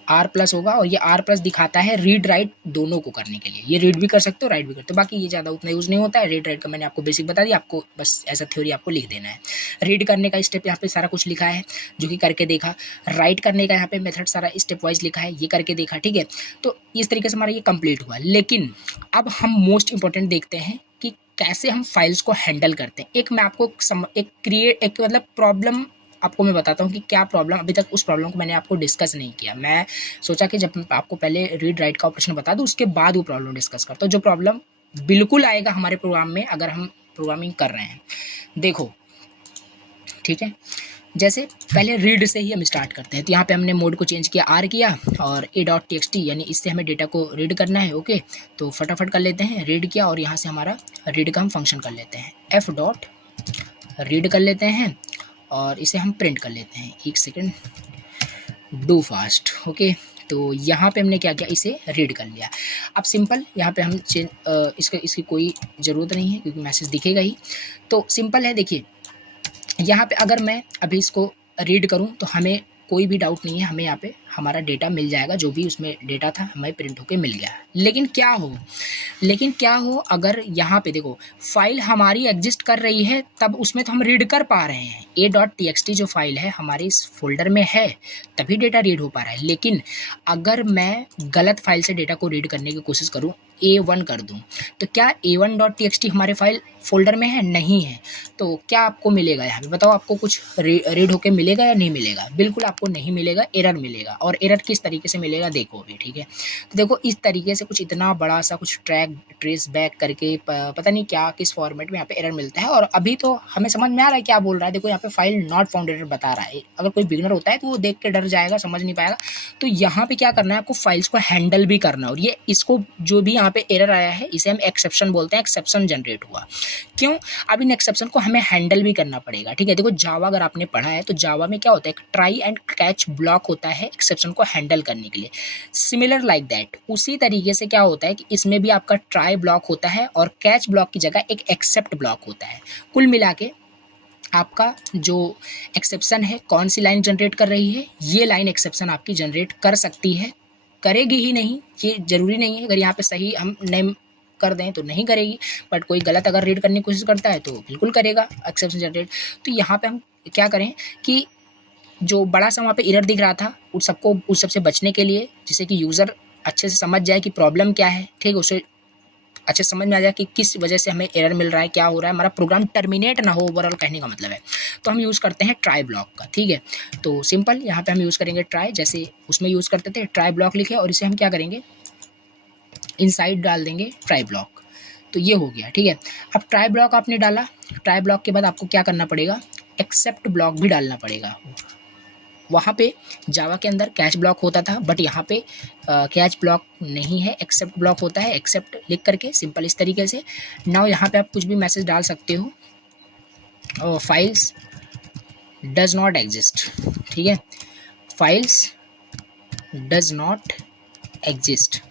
आर प्लस होगा, और ये आर प्लस दिखाता है रीड राइट दोनों को करने के लिए। ये रीड भी कर सकते हो, राइट भी करते हो, बाकी ये ज़्यादा उतना यूज़ नहीं होता है। रीड राइट का मैंने आपको बेसिक बता दिया, आपको बस ऐसा थ्योरी आपको लिख देना है। रीड करने का स्टेप यहाँ पे सारा कुछ लिखा है जो कि करके देखा। राइट करने का यहाँ पे मेथड सारा स्टेप वाइज लिखा है, ये करके देखा। ठीक है, तो इस तरीके से हमारा ये कंप्लीट हुआ। लेकिन अब हम मोस्ट इंपॉर्टेंट देखते हैं कि कैसे हम फाइल्स को हैंडल करते हैं। एक मैं आपको एक मतलब प्रॉब्लम आपको मैं बताता हूँ कि क्या प्रॉब्लम, अभी तक उस प्रॉब्लम को मैंने आपको डिस्कस नहीं किया। मैं सोचा कि जब आपको पहले रीड राइट का ऑपरेशन बता दूँ उसके बाद वो प्रॉब्लम डिस्कस करता हूँ, जो प्रॉब्लम बिल्कुल आएगा हमारे प्रोग्राम में अगर हम प्रोग्रामिंग कर रहे हैं। देखो, ठीक है, जैसे पहले रीड से ही हम स्टार्ट करते हैं। तो यहाँ पे हमने मोड को चेंज किया, आर किया, और a.txt यानी इससे हमें डेटा को रीड करना है। ओके, तो फटाफट कर लेते हैं, रीड किया, और यहाँ से हमारा रीड का हम फंक्शन कर लेते हैं, f.रीड कर लेते हैं, और इसे हम प्रिंट कर लेते हैं। एक सेकंड, डू फास्ट। ओके, तो यहाँ पे हमने क्या किया, इसे रीड कर लिया। अब सिंपल यहाँ पे हम इसकी कोई ज़रूरत नहीं है क्योंकि मैसेज दिखेगा ही। तो सिंपल है, देखिए यहाँ पे अगर मैं अभी इसको रीड करूँ तो हमें कोई भी डाउट नहीं है, हमें यहाँ पे हमारा डेटा मिल जाएगा, जो भी उसमें डेटा था हमें प्रिंट होके मिल गया। लेकिन क्या हो अगर यहाँ पे देखो फाइल हमारी एग्जिस्ट कर रही है, तब उसमें तो हम रीड कर पा रहे हैं। a.txt जो फाइल है हमारे इस फोल्डर में है, तभी डेटा रीड हो पा रहा है। लेकिन अगर मैं गलत फाइल से डेटा को रीड करने की कोशिश करूँ, a1 कर दूं, तो क्या a1.txt हमारे फाइल फोल्डर में है? नहीं है। तो क्या आपको मिलेगा यहाँ पे, बताओ, आपको कुछ रीड होके मिलेगा या नहीं मिलेगा? बिल्कुल आपको नहीं मिलेगा, एरर मिलेगा। और एरर किस तरीके से मिलेगा देखो अभी। ठीक है, तो देखो इस तरीके से कुछ इतना बड़ा सा कुछ ट्रेस बैक करके पता नहीं क्या किस फॉर्मेट में यहाँ पे एरर मिलता है। और अभी तो हमें समझ में आ रहा है क्या बोल रहा है। देखो यहाँ पे फाइल नॉट फाउंड एरर बता रहा है। अगर कोई बिगनर होता है तो वो देख के डर जाएगा, समझ नहीं पाएगा। तो यहाँ पे क्या करना है, आपको फाइल्स को हैंडल भी करना है। और ये इसको जो भी यहाँ पे एरर आया है इसे हम एक्सेप्शन बोलते हैं, एक्सेप्शन जनरेट हुआ। क्यों? अब इन एक्सेप्शन को हमें हैंडल भी करना पड़ेगा। ठीक है, देखो जावा अगर आपने पढ़ा है तो जावा में क्या होता है, एक ट्राई एंड कैच ब्लॉक होता है एक्सेप्शन को हैंडल करने के लिए। सिमिलर लाइक दैट, उसी तरीके से क्या होता है कि इसमें भी आपका ट्राई ब्लॉक होता है और कैच ब्लॉक की जगह एक एक्सेप्ट ब्लॉक होता है। कुल मिला के आपका जो एक्सेप्शन है कौन सी लाइन जनरेट कर रही है, ये लाइन एक्सेप्शन आपकी जनरेट कर सकती है, करेगी ही नहीं ये ज़रूरी नहीं है। अगर यहाँ पे सही हम नेम कर दें तो नहीं करेगी, बट कोई गलत अगर रीड करने की कोशिश करता है तो बिल्कुल करेगा एक्सेप्शन जनरेट। तो यहाँ पे हम क्या करें कि जो बड़ा सा वहाँ पे एरर दिख रहा था उस सबसे बचने के लिए, जिससे कि यूज़र अच्छे से समझ जाए कि प्रॉब्लम क्या है, ठीक है, उसे अच्छे से समझ में आ जाए कि किस वजह से हमें एरर मिल रहा है, क्या हो रहा है, हमारा प्रोग्राम टर्मिनेट ना हो, ओवरऑल कहने का मतलब है। तो हम यूज़ करते हैं ट्राई ब्लॉक का। ठीक है, तो सिंपल यहाँ पे हम यूज़ करेंगे ट्राई, जैसे उसमें यूज़ करते थे ट्राई ब्लॉक लिखे, और इसे हम क्या करेंगे, इनसाइड डाल देंगे ट्राई ब्लॉक। तो ये हो गया। ठीक है, अब ट्राई ब्लॉक आपने डाला, ट्राई ब्लॉक के बाद आपको क्या करना पड़ेगा, एक्सेप्ट ब्लॉक भी डालना पड़ेगा। वहाँ पे जावा के अंदर कैच ब्लॉक होता था, बट यहाँ पे कैच ब्लॉक नहीं है, एक्सेप्ट ब्लॉक होता है। एक्सेप्ट लिख करके सिंपल इस तरीके से। नाउ यहाँ पे आप कुछ भी मैसेज डाल सकते हो, फाइल्स डज नॉट एग्जिस्ट। ठीक है, फाइल्स डज नॉट एग्जिस्ट।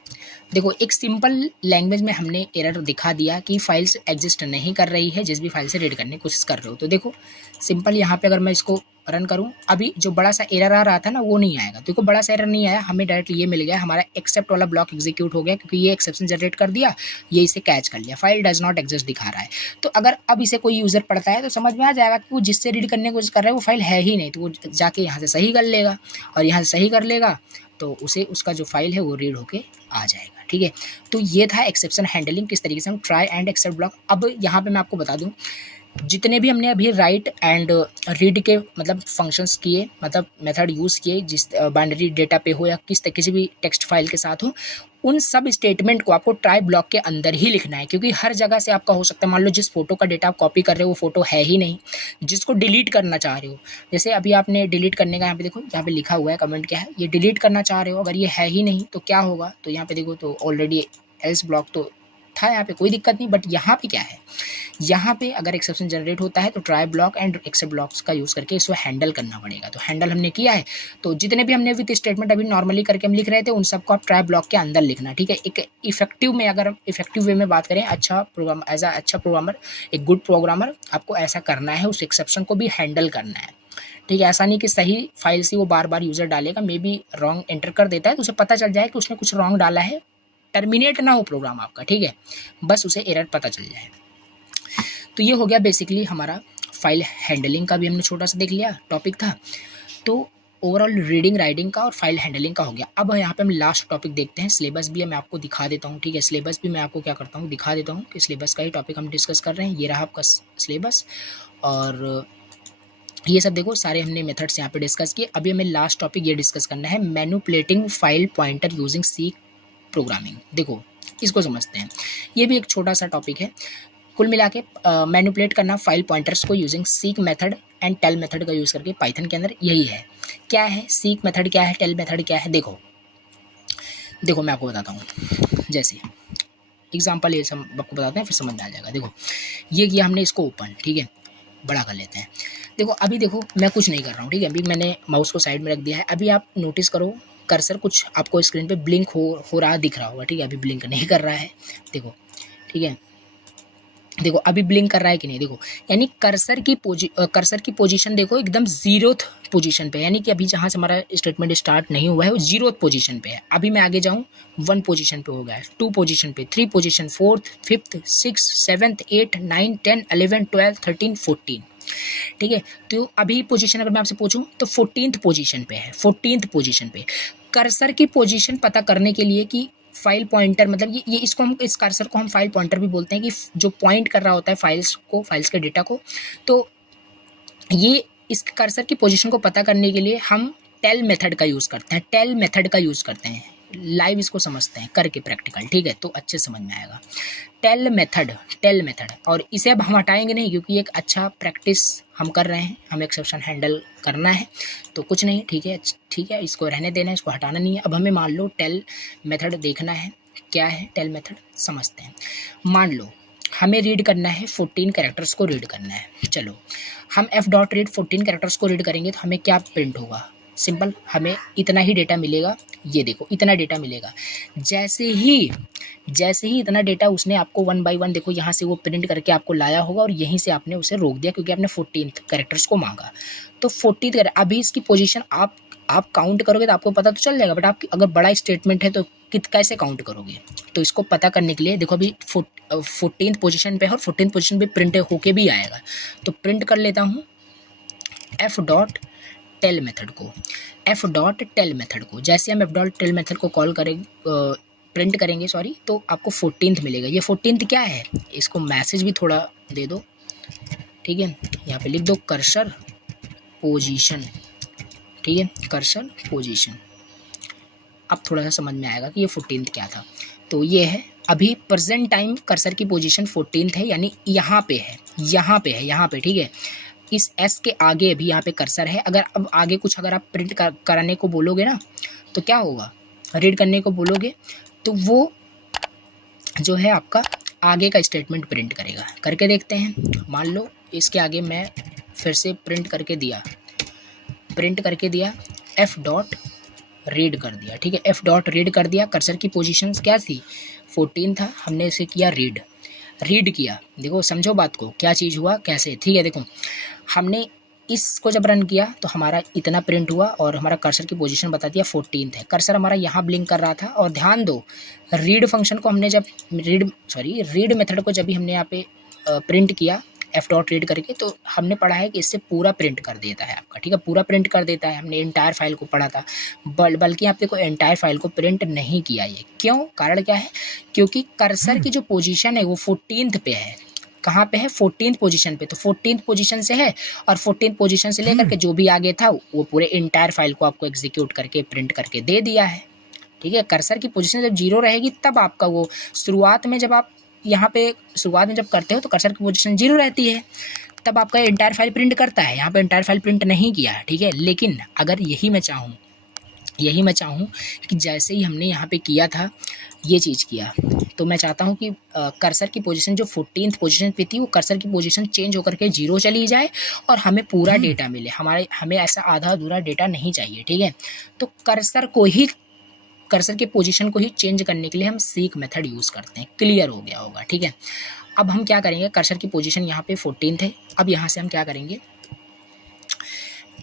देखो एक सिंपल लैंग्वेज में हमने एरर दिखा दिया कि फाइल्स एग्जिस्ट नहीं कर रही है जिस भी फाइल से रीड करने की कोशिश कर रहे हो। तो देखो सिंपल यहाँ पे अगर मैं इसको रन करूँ, अभी जो बड़ा सा एरर आ रहा था ना वो नहीं आएगा। देखो बड़ा सा एरर नहीं आया, हमें डायरेक्ट ये मिल गया, हमारा एक्सेप्ट वाला ब्लॉक एग्जीक्यूट हो गया, क्योंकि ये एक्सेप्शन जनरेट कर दिया, ये इसे कैच कर लिया, फाइल डज नॉट एग्जिस्ट दिखा रहा है। तो अगर अब इसे कोई यूज़र पढ़ता है तो समझ में आ जाएगा कि वो जिससे रीड करने की कोशिश कर रहा है वो फाइल है ही नहीं, तो वो जाके यहाँ से सही कर लेगा, और यहाँ से सही कर लेगा तो उसे उसका जो फाइल है वो रीड होके आ जाएगा। ठीक है, तो ये था एक्सेप्शन हैंडलिंग, किस तरीके से हम ट्राई एंड एक्सेप्ट ब्लॉक। अब यहाँ पे मैं आपको बता दूं, जितने भी हमने अभी राइट एंड रीड के मतलब फंक्शंस किए, मतलब मेथड यूज़ किए, जिस बाइनरी डेटा पे हो या किसी भी टेक्स्ट फाइल के साथ हो, उन सब स्टेटमेंट को आपको ट्राई ब्लॉक के अंदर ही लिखना है। क्योंकि हर जगह से आपका हो सकता है, मान लो जिस फोटो का डेटा आप कॉपी कर रहे हो वो फोटो है ही नहीं, जिसको डिलीट करना चाह रहे हो, जैसे अभी आपने डिलीट करने का यहाँ पे देखो, यहाँ पे लिखा हुआ है कमेंट क्या है, ये डिलीट करना चाह रहे हो, अगर ये है ही नहीं तो क्या होगा, तो यहाँ पे देखो तो ऑलरेडी एल्स ब्लॉक तो था यहाँ पे कोई दिक्कत नहीं, बट यहाँ पे क्या है, यहाँ पे अगर एक्सेप्शन जनरेट होता है तो try block and except blocks का यूज़ करके इसको हैंडल करना पड़ेगा। तो हैंडल हमने किया है, तो जितने भी हमने विथ स्टेटमेंट अभी नॉर्मली करके हम लिख रहे थे उन सबको आप ट्राई ब्लॉक के अंदर लिखना, ठीक है। एक इफेक्टिव में, अगर इफेक्टिव वे में बात करें, अच्छा प्रोग्राम एज अ अच्छा प्रोग्रामर, एक गुड प्रोग्रामर, आपको ऐसा करना है, उस एक्सेप्शन को भी हैंडल करना है, ठीक है। ऐसा नहीं कि सही फाइल से वो बार बार यूज़र डालेगा, मे बी रॉन्ग एंटर कर देता है तो उसे पता चल जाए कि उसने कुछ रॉन्ग डाला है, टर्मिनेट ना हो प्रोग्राम आपका, ठीक है, बस उसे एरर पता चल जाए। तो ये हो गया बेसिकली हमारा फाइल हैंडलिंग का भी हमने छोटा सा देख लिया टॉपिक था। तो ओवरऑल रीडिंग राइटिंग का और फाइल हैंडलिंग का हो गया। अब यहाँ पे हम लास्ट टॉपिक देखते हैं, सिलेबस भी मैं आपको दिखा देता हूँ, ठीक है। सिलेबस भी मैं आपको क्या करता हूँ, दिखा देता हूँ कि सिलेबस का ही टॉपिक हम डिस्कस कर रहे हैं। ये रहा आपका सिलेबस, और ये सब देखो सारे हमने मेथड्स यहाँ पे डिस्कस किए। अभी हमें लास्ट टॉपिक ये डिस्कस करना है, manipulating file pointer using C programming. देखो इसको समझते हैं, ये भी एक छोटा सा टॉपिक है। कुल मिला के मैनिपुलेट करना फाइल पॉइंटर्स को using seek method and tell method का यूज़ करके पाइथन के अंदर, यही है। क्या है सीक मेथड, क्या है टेल मेथड, क्या है, देखो मैं आपको बताता हूँ। जैसे एग्जांपल ये सब आपको बताते हैं, फिर समझ में आ जाएगा। देखो ये किया हमने, इसको ओपन, ठीक है, बड़ा कर लेते हैं। देखो अभी देखो मैं कुछ नहीं कर रहा हूँ, ठीक है, अभी मैंने माउस को साइड में रख दिया है। अभी आप नोटिस करो कर्सर कुछ आपको स्क्रीन पे ब्लिंक हो रहा दिख रहा होगा, ठीक है। अभी ब्लिंक नहीं कर रहा है, देखो, ठीक है, देखो अभी ब्लिंक कर रहा है कि नहीं, देखो यानी कर्सर की पोजीशन देखो एकदम जीरोथ पोजीशन पे, यानी कि अभी जहाँ से हमारा स्टेटमेंट स्टार्ट नहीं हुआ है वो जीरोथ पोजीशन पे है। अभी मैं आगे जाऊँ 1 पोजीशन पे हो गया है, 2 पोजीशन पे, 3 position, 4th 5th 6th 7th 8th 9th 10th 11th 12th 13th 14, ठीक है। तो अभी पोजीशन अगर मैं आपसे पूछूं तो 14th पोजीशन पे है, 14th पोजीशन पे। कर्सर की पोजीशन पता करने के लिए कि फाइल पॉइंटर, मतलब ये इसको हम, इस कर्सर को हम फाइल पॉइंटर भी बोलते हैं, कि जो पॉइंट कर रहा होता है फाइल्स को, फाइल्स के डेटा को। तो ये इस कर्सर की पोजीशन को पता करने के लिए हम टेल मेथड का यूज़ करते हैं, टेल मेथड का यूज़ करते हैं। लाइव इसको समझते हैं करके प्रैक्टिकल, ठीक है, तो अच्छे समझ में आएगा। टेल मेथड, और इसे अब हम हटाएंगे नहीं क्योंकि एक अच्छा प्रैक्टिस हम कर रहे हैं, हमें एक्सेप्शन हैंडल करना है, तो कुछ नहीं, ठीक है, इसको रहने देना है, इसको हटाना नहीं है। अब हमें मान लो टेल मेथड देखना है, क्या है टेल मेथड समझते हैं। मान लो हमें रीड करना है 14 कैरेक्टर्स को रीड करना है, चलो हम f.read 14 कैरेक्टर्स को रीड करेंगे तो हमें क्या प्रिंट होगा, सिंपल, हमें इतना ही डेटा मिलेगा। ये देखो इतना डेटा मिलेगा। जैसे ही इतना डेटा उसने आपको 1 बाय 1 देखो यहाँ से वो प्रिंट करके आपको लाया होगा, और यहीं से आपने उसे रोक दिया क्योंकि आपने 14th कैरेक्टर्स को मांगा। तो 14th अभी इसकी पोजीशन आप काउंट करोगे तो आपको पता तो चल जाएगा, बट आप अगर बड़ा स्टेटमेंट है तो कैसे काउंट करोगे। तो इसको पता करने के लिए देखो अभी 14th पोजीशन पे है और 14th पोजीशन पे प्रिंट होके भी आएगा। तो प्रिंट कर लेता हूँ f.टेल मेथड को। जैसे हम f.टेल मेथड को कॉल करें, प्रिंट करेंगे सॉरी, तो आपको 14th मिलेगा। ये 14th क्या है, इसको मैसेज भी थोड़ा दे दो, ठीक है, यहाँ पे लिख दो कर्सर पोजीशन, ठीक है, कर्सर पोजीशन। अब थोड़ा सा समझ में आएगा कि ये 14th क्या था। तो ये है अभी प्रेजेंट टाइम कर्सर की पोजीशन 14th है, यानी यहाँ पे है, ठीक है। इस S के आगे अभी यहाँ पे कर्सर है। अगर अब आगे कुछ अगर आप प्रिंट कराने को बोलोगे ना तो क्या होगा, रीड करने को बोलोगे तो वो जो है आपका आगे का स्टेटमेंट प्रिंट करेगा। करके देखते हैं। मान लो इसके आगे मैं फिर से प्रिंट करके दिया f.read कर दिया, ठीक है, f.read कर दिया। कर्सर की पोजीशन क्या थी, 14 था, हमने इसे किया रीड किया। देखो समझो बात को, क्या चीज़ हुआ कैसे, ठीक है। देखो हमने इसको जब रन किया तो हमारा इतना प्रिंट हुआ और हमारा कर्सर की पोजीशन बता दिया 14th है। कर्सर हमारा यहाँ ब्लिंक कर रहा था, और ध्यान दो रीड फंक्शन को हमने जब रीड मेथड को जब भी हमने यहाँ पे प्रिंट किया f.read करके, तो हमने पढ़ा है कि इससे पूरा प्रिंट कर देता है आपका, ठीक है, पूरा प्रिंट कर देता है। हमने एंटायर फाइल को पढ़ा था, बल्कि यहाँ पे कोई एंटायर फाइल को प्रिंट नहीं किया। ये क्यों, कारण क्या है, क्योंकि कर्सर की जो पोजीशन है वो 14th पे है। कहाँ पे है, 14th पोजीशन पे। तो 14th पोजीशन से है, और 14th पोजीशन से लेकर के जो भी आगे था वो पूरे एंटायर फाइल को आपको एग्जीक्यूट करके प्रिंट करके दे दिया है, ठीक है। कर्सर की पोजीशन जब 0 रहेगी तब आपका वो शुरुआत में, जब आप यहाँ पे शुरुआत में जब करते हो तो कर्सर की पोजीशन 0 रहती है, तब आपका एंटायर फाइल प्रिंट करता है। यहाँ पे एंटायर फाइल प्रिंट नहीं किया है, ठीक है। लेकिन अगर यही मैं चाहूँ यही मैं चाहूँ कि जैसे ही हमने यहाँ पे किया था ये चीज़ किया, तो मैं चाहता हूँ कि कर्सर की पोजीशन जो 14th पोजीशन पे थी वो कर्सर की पोजीशन चेंज होकर के 0 चली जाए और हमें पूरा डेटा मिले। हमें ऐसा आधा अधूरा डेटा नहीं चाहिए, ठीक है। तो कर्सर के पोजीशन को ही चेंज करने के लिए हम सीक मेथड यूज़ करते हैं। क्लियर हो गया होगा, ठीक है। अब हम क्या करेंगे, कर्सर की पोजीशन यहाँ पे 14th है। अब यहाँ से हम क्या करेंगे,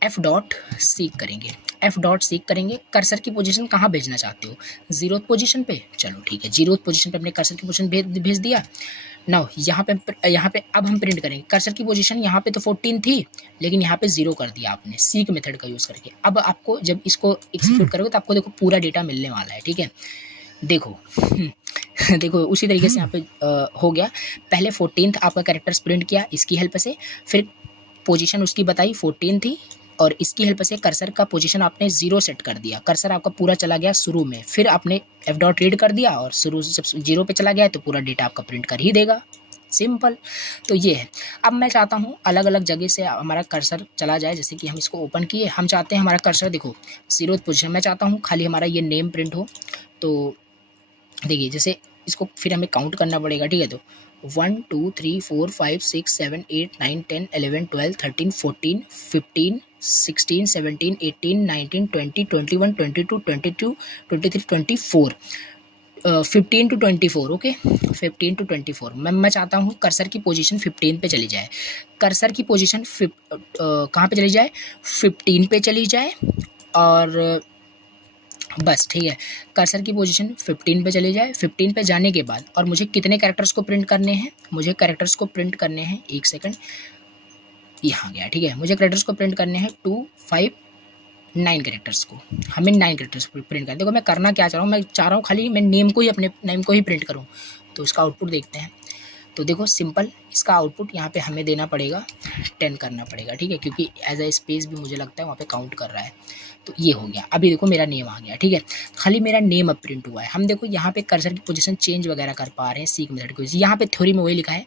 एफ डॉट सीक करेंगे। एफ डॉट सीक करेंगे, कर्सर की पोजीशन कहाँ भेजना चाहते हो, 0th पोजीशन पे। चलो ठीक है, 0th पोजीशन पे अपने कर्सर की पोजीशन भेज दिया। नाउ यहाँ पे अब हम प्रिंट करेंगे। कर्सर की पोजीशन यहाँ पे तो 14 थी, लेकिन यहाँ पे 0 कर दिया आपने सीक मेथड का यूज़ करके। अब आपको जब इसको एग्जीक्यूट करोगे तो आपको देखो पूरा डेटा मिलने वाला है, ठीक है। देखो देखो उसी तरीके से यहाँ पे हो गया। पहले 14th आपका कैरेक्टर्स प्रिंट किया इसकी हेल्प से, फिर पोजीशन उसकी बताई 14 थी और इसकी हेल्प से कर्सर का पोजीशन आपने 0 सेट कर दिया। कर्सर आपका पूरा चला गया शुरू में, फिर आपने एफ डॉट रीड कर दिया और शुरू जब 0 पे चला गया तो पूरा डेटा आपका प्रिंट कर ही देगा। सिंपल। तो ये है। अब मैं चाहता हूँ अलग अलग जगह से हमारा कर्सर चला जाए। जैसे कि हम इसको ओपन किए, हम चाहते हैं हमारा कर्सर देखो 0th पोजीशन। मैं चाहता हूँ खाली हमारा ये नेम प्रिंट हो। तो देखिए जैसे इसको फिर हमें काउंट करना पड़ेगा, ठीक है। तो 1 2 3 4 5 6 7 8 9 10 11 12 13 14 15 16 17 18 19 20 21 22 22 23 24 15 to 24। Okay 15 to 24। मैं चाहता हूँ कर्सर की पोजीशन 15 पे चली जाए। कर्सर की पोजीशन कहाँ पे चली जाए, 15 पे चली जाए और बस ठीक है। कर्सर की पोजीशन 15 पे चली जाए। 15 पे जाने के बाद और मुझे कितने कैरेक्टर्स को प्रिंट करने हैं, मुझे कैरेक्टर्स को प्रिंट करने हैं, एक सेकंड, यहाँ गया, ठीक है। मुझे कैरेक्टर्स को प्रिंट करने हैं 2 5 9 कैरेक्टर्स को, हमें 9 कैरेक्टर्स को प्रिंट करना। देखो मैं करना क्या चाह रहा हूँ, मैं चाह रहा हूँ खाली मैं नेम को ही, अपने नेम को ही प्रिंट करूँ। तो इसका आउटपुट देखते हैं। तो देखो सिंपल, इसका आउटपुट यहाँ पे हमें देना पड़ेगा 10 करना पड़ेगा, ठीक है, क्योंकि एज अ स्पेस भी मुझे लगता है वहाँ पे काउंट कर रहा है। तो ये हो गया। अभी देखो मेरा नेम आ गया, ठीक है। खाली मेरा नेम अब प्रिंट हुआ है। हम देखो यहाँ पे कर्सर की पोजीशन चेंज वगैरह कर पा रहे हैं सीक मेथड को। यहाँ पे थ्योरी में वही लिखा है,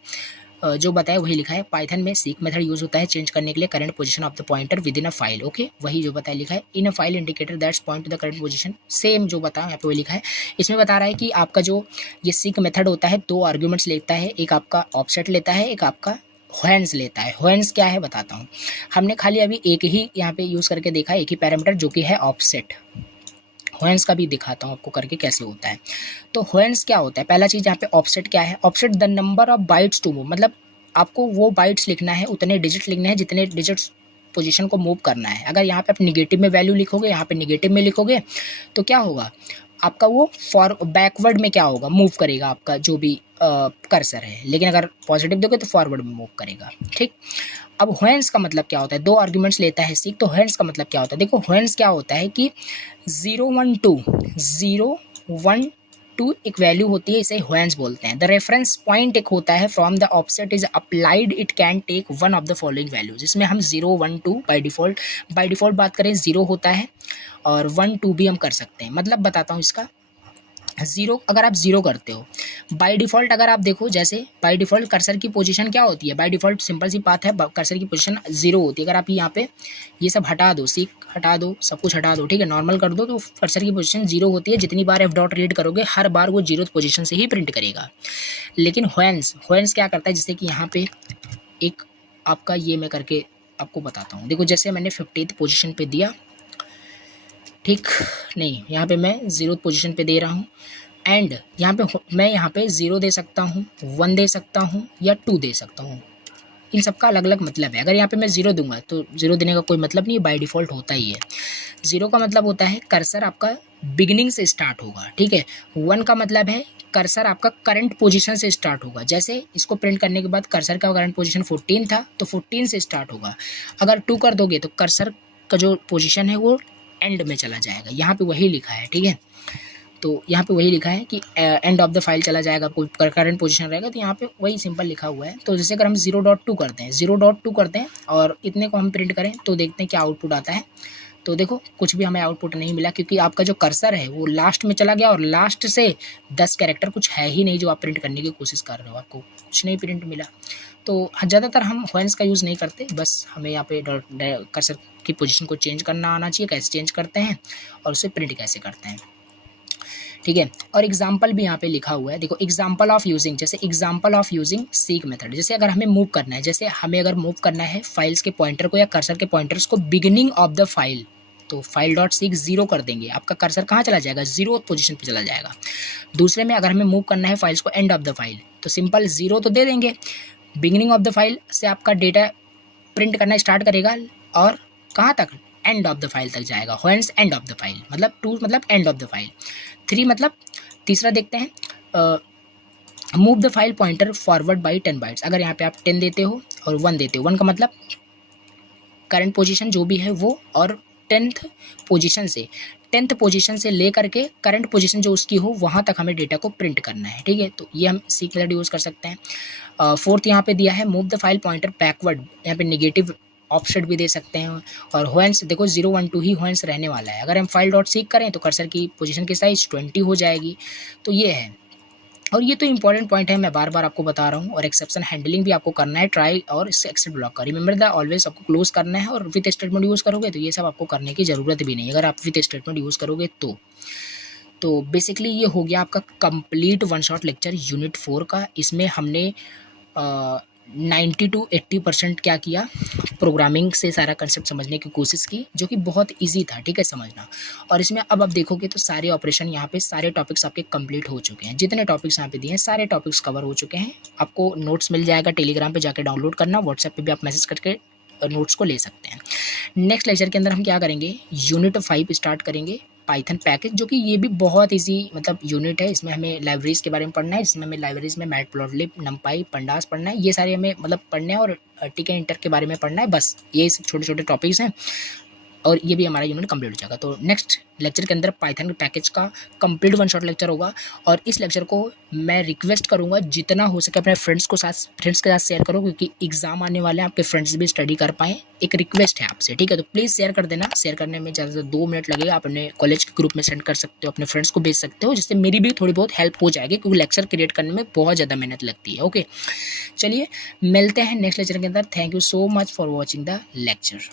जो बताया वही लिखा है। पाइथन में सीक मेथड यूज होता है चेंज करने के लिए current position of the pointer within a file. Okay, वही जो बताया लिखा है, in a file indicator that's point to the current position. Same जो बताया यहाँ पे वही लिखा है। इसमें बता रहा है कि आपका जो ये सीक मेथड होता है 2 आर्ग्यूमेंट्स लेता है, एक आपका ऑफसेट लेता है, एक आपका होएंस लेता है। होएंस क्या है बताता हूँ। हमने खाली अभी एक ही यहाँ पे यूज़ करके देखा है, एक ही पैरामीटर जो कि है ऑफसेट। होएंस का भी दिखाता हूँ आपको करके कैसे होता है। तो होएंस क्या होता है, पहला चीज़ यहाँ पे ऑफसेट क्या है, offset the number of bytes to move, मतलब आपको वो बाइट्स लिखना है, उतने डिजिट लिखने हैं जितने डिजिट्स पोजीशन को मूव करना है। अगर यहाँ पे आप निगेटिव में वैल्यू लिखोगे, यहाँ पे निगेटिव में लिखोगे तो क्या होगा आपका, वो बैकवर्ड में क्या होगा, मूव करेगा आपका जो भी कर्सर है। लेकिन अगर पॉजिटिव दोगे तो फॉरवर्ड में मूव करेगा, ठीक। अब होएंस का मतलब क्या होता है, 2 आर्ग्यूमेंट्स लेता है सीक। तो होएंस का मतलब क्या होता है, देखो होएंस क्या होता है कि 0 1 2 एक वैल्यू होती है, इसे होएंस बोलते हैं। द रेफरेंस पॉइंट एक होता है, from the offset is applied it can take one of the following values. इसमें हम 0 1 2 बाय डिफ़ॉल्ट बात करें 0 होता है और 1 2 भी हम कर सकते हैं। मतलब बताता हूँ इसका, 0 अगर आप 0 करते हो बाय डिफ़ॉल्ट, अगर आप देखो जैसे बाय डिफ़ॉल्ट कर्सर की पोजीशन क्या होती है, बाय डिफ़ॉल्ट सिंपल सी बात है, कर्सर की पोजीशन 0 होती है। अगर आप यहाँ पे ये सब हटा दो, सीक हटा दो, सब कुछ हटा दो, ठीक है, नॉर्मल कर दो, तो कर्सर की पोजीशन 0 होती है। जितनी बार एफ डॉट रीड करोगे हर बार वो 0th पोजीशन से ही प्रिंट करेगा। लेकिन होएंस क्या करता है, जैसे कि यहाँ पे एक आपका ये मैं करके आपको बताता हूँ। देखो जैसे मैंने 50th पोजीशन पे दिया, ठीक, नहीं यहाँ पे मैं 0th पोजीशन पे दे रहा हूँ। एंड यहाँ पे मैं यहाँ पे 0 दे सकता हूँ, 1 दे सकता हूँ या 2 दे सकता हूँ। इन सब का अलग अलग मतलब है। अगर यहाँ पे मैं 0 दूंगा तो 0 देने का कोई मतलब नहीं, बाय डिफ़ॉल्ट होता ही है। 0 का मतलब होता है कर्सर आपका बिगिनिंग से स्टार्ट होगा, ठीक है। 1 का मतलब है कर्सर आपका करंट पोजीशन से स्टार्ट होगा। जैसे इसको प्रिंट करने के बाद कर्सर का करंट पोजीशन 14 था तो 14 से स्टार्ट होगा। अगर 2 कर दोगे तो कर्सर का जो पोजीशन है वो एंड में चला जाएगा। यहाँ पे वही लिखा है, ठीक है। तो यहाँ पे वही लिखा है कि एंड ऑफ द फाइल चला जाएगा, कोई करंट पोजीशन रहेगा, तो यहाँ पे वही सिंपल लिखा हुआ है। तो जैसे अगर हम 0.2 करते हैं, 0.2 करते हैं और इतने को हम प्रिंट करें तो देखते हैं क्या आउटपुट आता है। तो देखो कुछ भी हमें आउटपुट नहीं मिला, क्योंकि आपका जो कर्सर है वो लास्ट में चला गया और लास्ट से 10 कैरेक्टर कुछ है ही नहीं जो आप प्रिंट करने की कोशिश कर रहे हो, आपको कुछ नहीं प्रिंट मिला। तो ज़्यादातर हम होएंस का यूज़ नहीं करते, बस हमें यहाँ पे कर्सर की पोजीशन को चेंज करना आना चाहिए, कैसे चेंज करते हैं और उसे प्रिंट कैसे करते हैं, ठीक है। और एग्जाम्पल भी यहाँ पे लिखा हुआ है, देखो एग्जाम्पल ऑफ यूजिंग, जैसे example of using seek method, जैसे अगर हमें मूव करना है, जैसे हमें अगर मूव करना है फाइल्स के पॉइंटर को या कर्सर के पॉइंटर्स को बिगिनिंग ऑफ द फाइल, तो फाइल डॉट सीक 0 कर देंगे, आपका कर्सर कहाँ चला जाएगा, 0 पोजीशन पे चला जाएगा। दूसरे में अगर हमें मूव करना है फाइल्स को एंड ऑफ द फाइल, तो सिंपल 0 तो दे देंगे, बिगिनिंग ऑफ द फाइल से आपका डेटा प्रिंट करना स्टार्ट करेगा और कहाँ तक, एंड ऑफ द फाइल तक जाएगा। व्हेंस एंड ऑफ द फाइल मतलब 2 मतलब एंड ऑफ द फाइल। 3 मतलब तीसरा देखते हैं, move the file pointer forward by 10 bytes, अगर यहाँ पे आप 10 देते हो और 1 देते हो, 1 का मतलब करंट पोजीशन जो भी है वो, और 10th पोजीशन से लेकर के करंट पोजीशन जो उसकी हो वहाँ तक हमें डेटा को प्रिंट करना है, ठीक है। तो ये हम सीक मेथड यूज़ कर सकते हैं। फोर्थ यहाँ पे दिया है move the file pointer backward, यहाँ पे नेगेटिव ऑफसेट भी दे सकते हैं। और व्हेंस देखो 0 1 2 ही व्हेंस रहने वाला है, अगर हम फाइल डॉट सीक करें तो कर्सर की पोजीशन की साइज 20 हो जाएगी। तो ये है, और ये तो इंपॉर्टेंट पॉइंट है, मैं बार बार आपको बता रहा हूँ। और एक्सेप्शन हैंडलिंग भी आपको करना है, ट्राई और इससे एक्सेप्ट ब्लॉक का रिमेंबर द ऑलवेज आपको क्लोज करना है। और विथ स्टेटमेंट यूज़ करोगे तो ये सब आपको करने की ज़रूरत भी नहीं, अगर आप विथ स्टेटमेंट यूज़ करोगे तो बेसिकली ये हो गया आपका complete one shot lecture unit 4 का। इसमें हमने 90 to 80% क्या किया, प्रोग्रामिंग से सारा कंसेप्ट समझने की कोशिश की, जो कि बहुत इजी था, ठीक है, समझना। और इसमें अब आप देखोगे तो सारे ऑपरेशन यहाँ पे, सारे टॉपिक्स आपके कंप्लीट हो चुके हैं, जितने टॉपिक्स यहाँ पे दिए हैं सारे टॉपिक्स कवर हो चुके हैं। आपको नोट्स मिल जाएगा, टेलीग्राम पे जाके डाउनलोड करना, व्हाट्सएप पे भी आप मैसेज करके नोट्स को ले सकते हैं। नेक्स्ट लेक्चर के अंदर हम क्या करेंगे, यूनिट 5 स्टार्ट करेंगे, पाइथन पैकेज, जो कि ये भी बहुत इजी मतलब यूनिट है। इसमें हमें लाइब्रेरीज के बारे में पढ़ना है, जिसमें हमें लाइब्रेरीज में मैटप्लॉटलिब, नंपाई, पंडास पढ़ना है, ये सारे हमें मतलब पढ़ने हैं। और टिक एंड इंटर के बारे में पढ़ना है, बस ये सब छोटे छोटे टॉपिक्स हैं और ये भी हमारा यूनिट कंप्लीट हो जाएगा। तो नेक्स्ट लेक्चर के अंदर पाइथन पैकेज का कंप्लीट वन शॉट लेक्चर होगा। और इस लेक्चर को मैं रिक्वेस्ट करूंगा जितना हो सके अपने फ्रेंड्स के साथ शेयर करो, क्योंकि एग्जाम आने वाले हैं, आपके फ्रेंड्स भी स्टडी कर पाएँ, एक रिक्वेस्ट है आपसे, ठीक है। तो प्लीज़ शेयर कर देना, शेयर करने में ज़्यादा से 2 मिनट लगेगा, आप अपने कॉलेज के ग्रुप में सेंड कर सकते हो, अपने फ्रेंड्स को भेज सकते हो, जिससे मेरी भी थोड़ी बहुत हेल्प हो जाएगी, क्योंकि लेक्चर क्रिएट करने में बहुत ज़्यादा मेहनत लगती है। ओके, चलिए मिलते हैं नेक्स्ट लेक्चर के अंदर। Thank you so much for watching the lecture.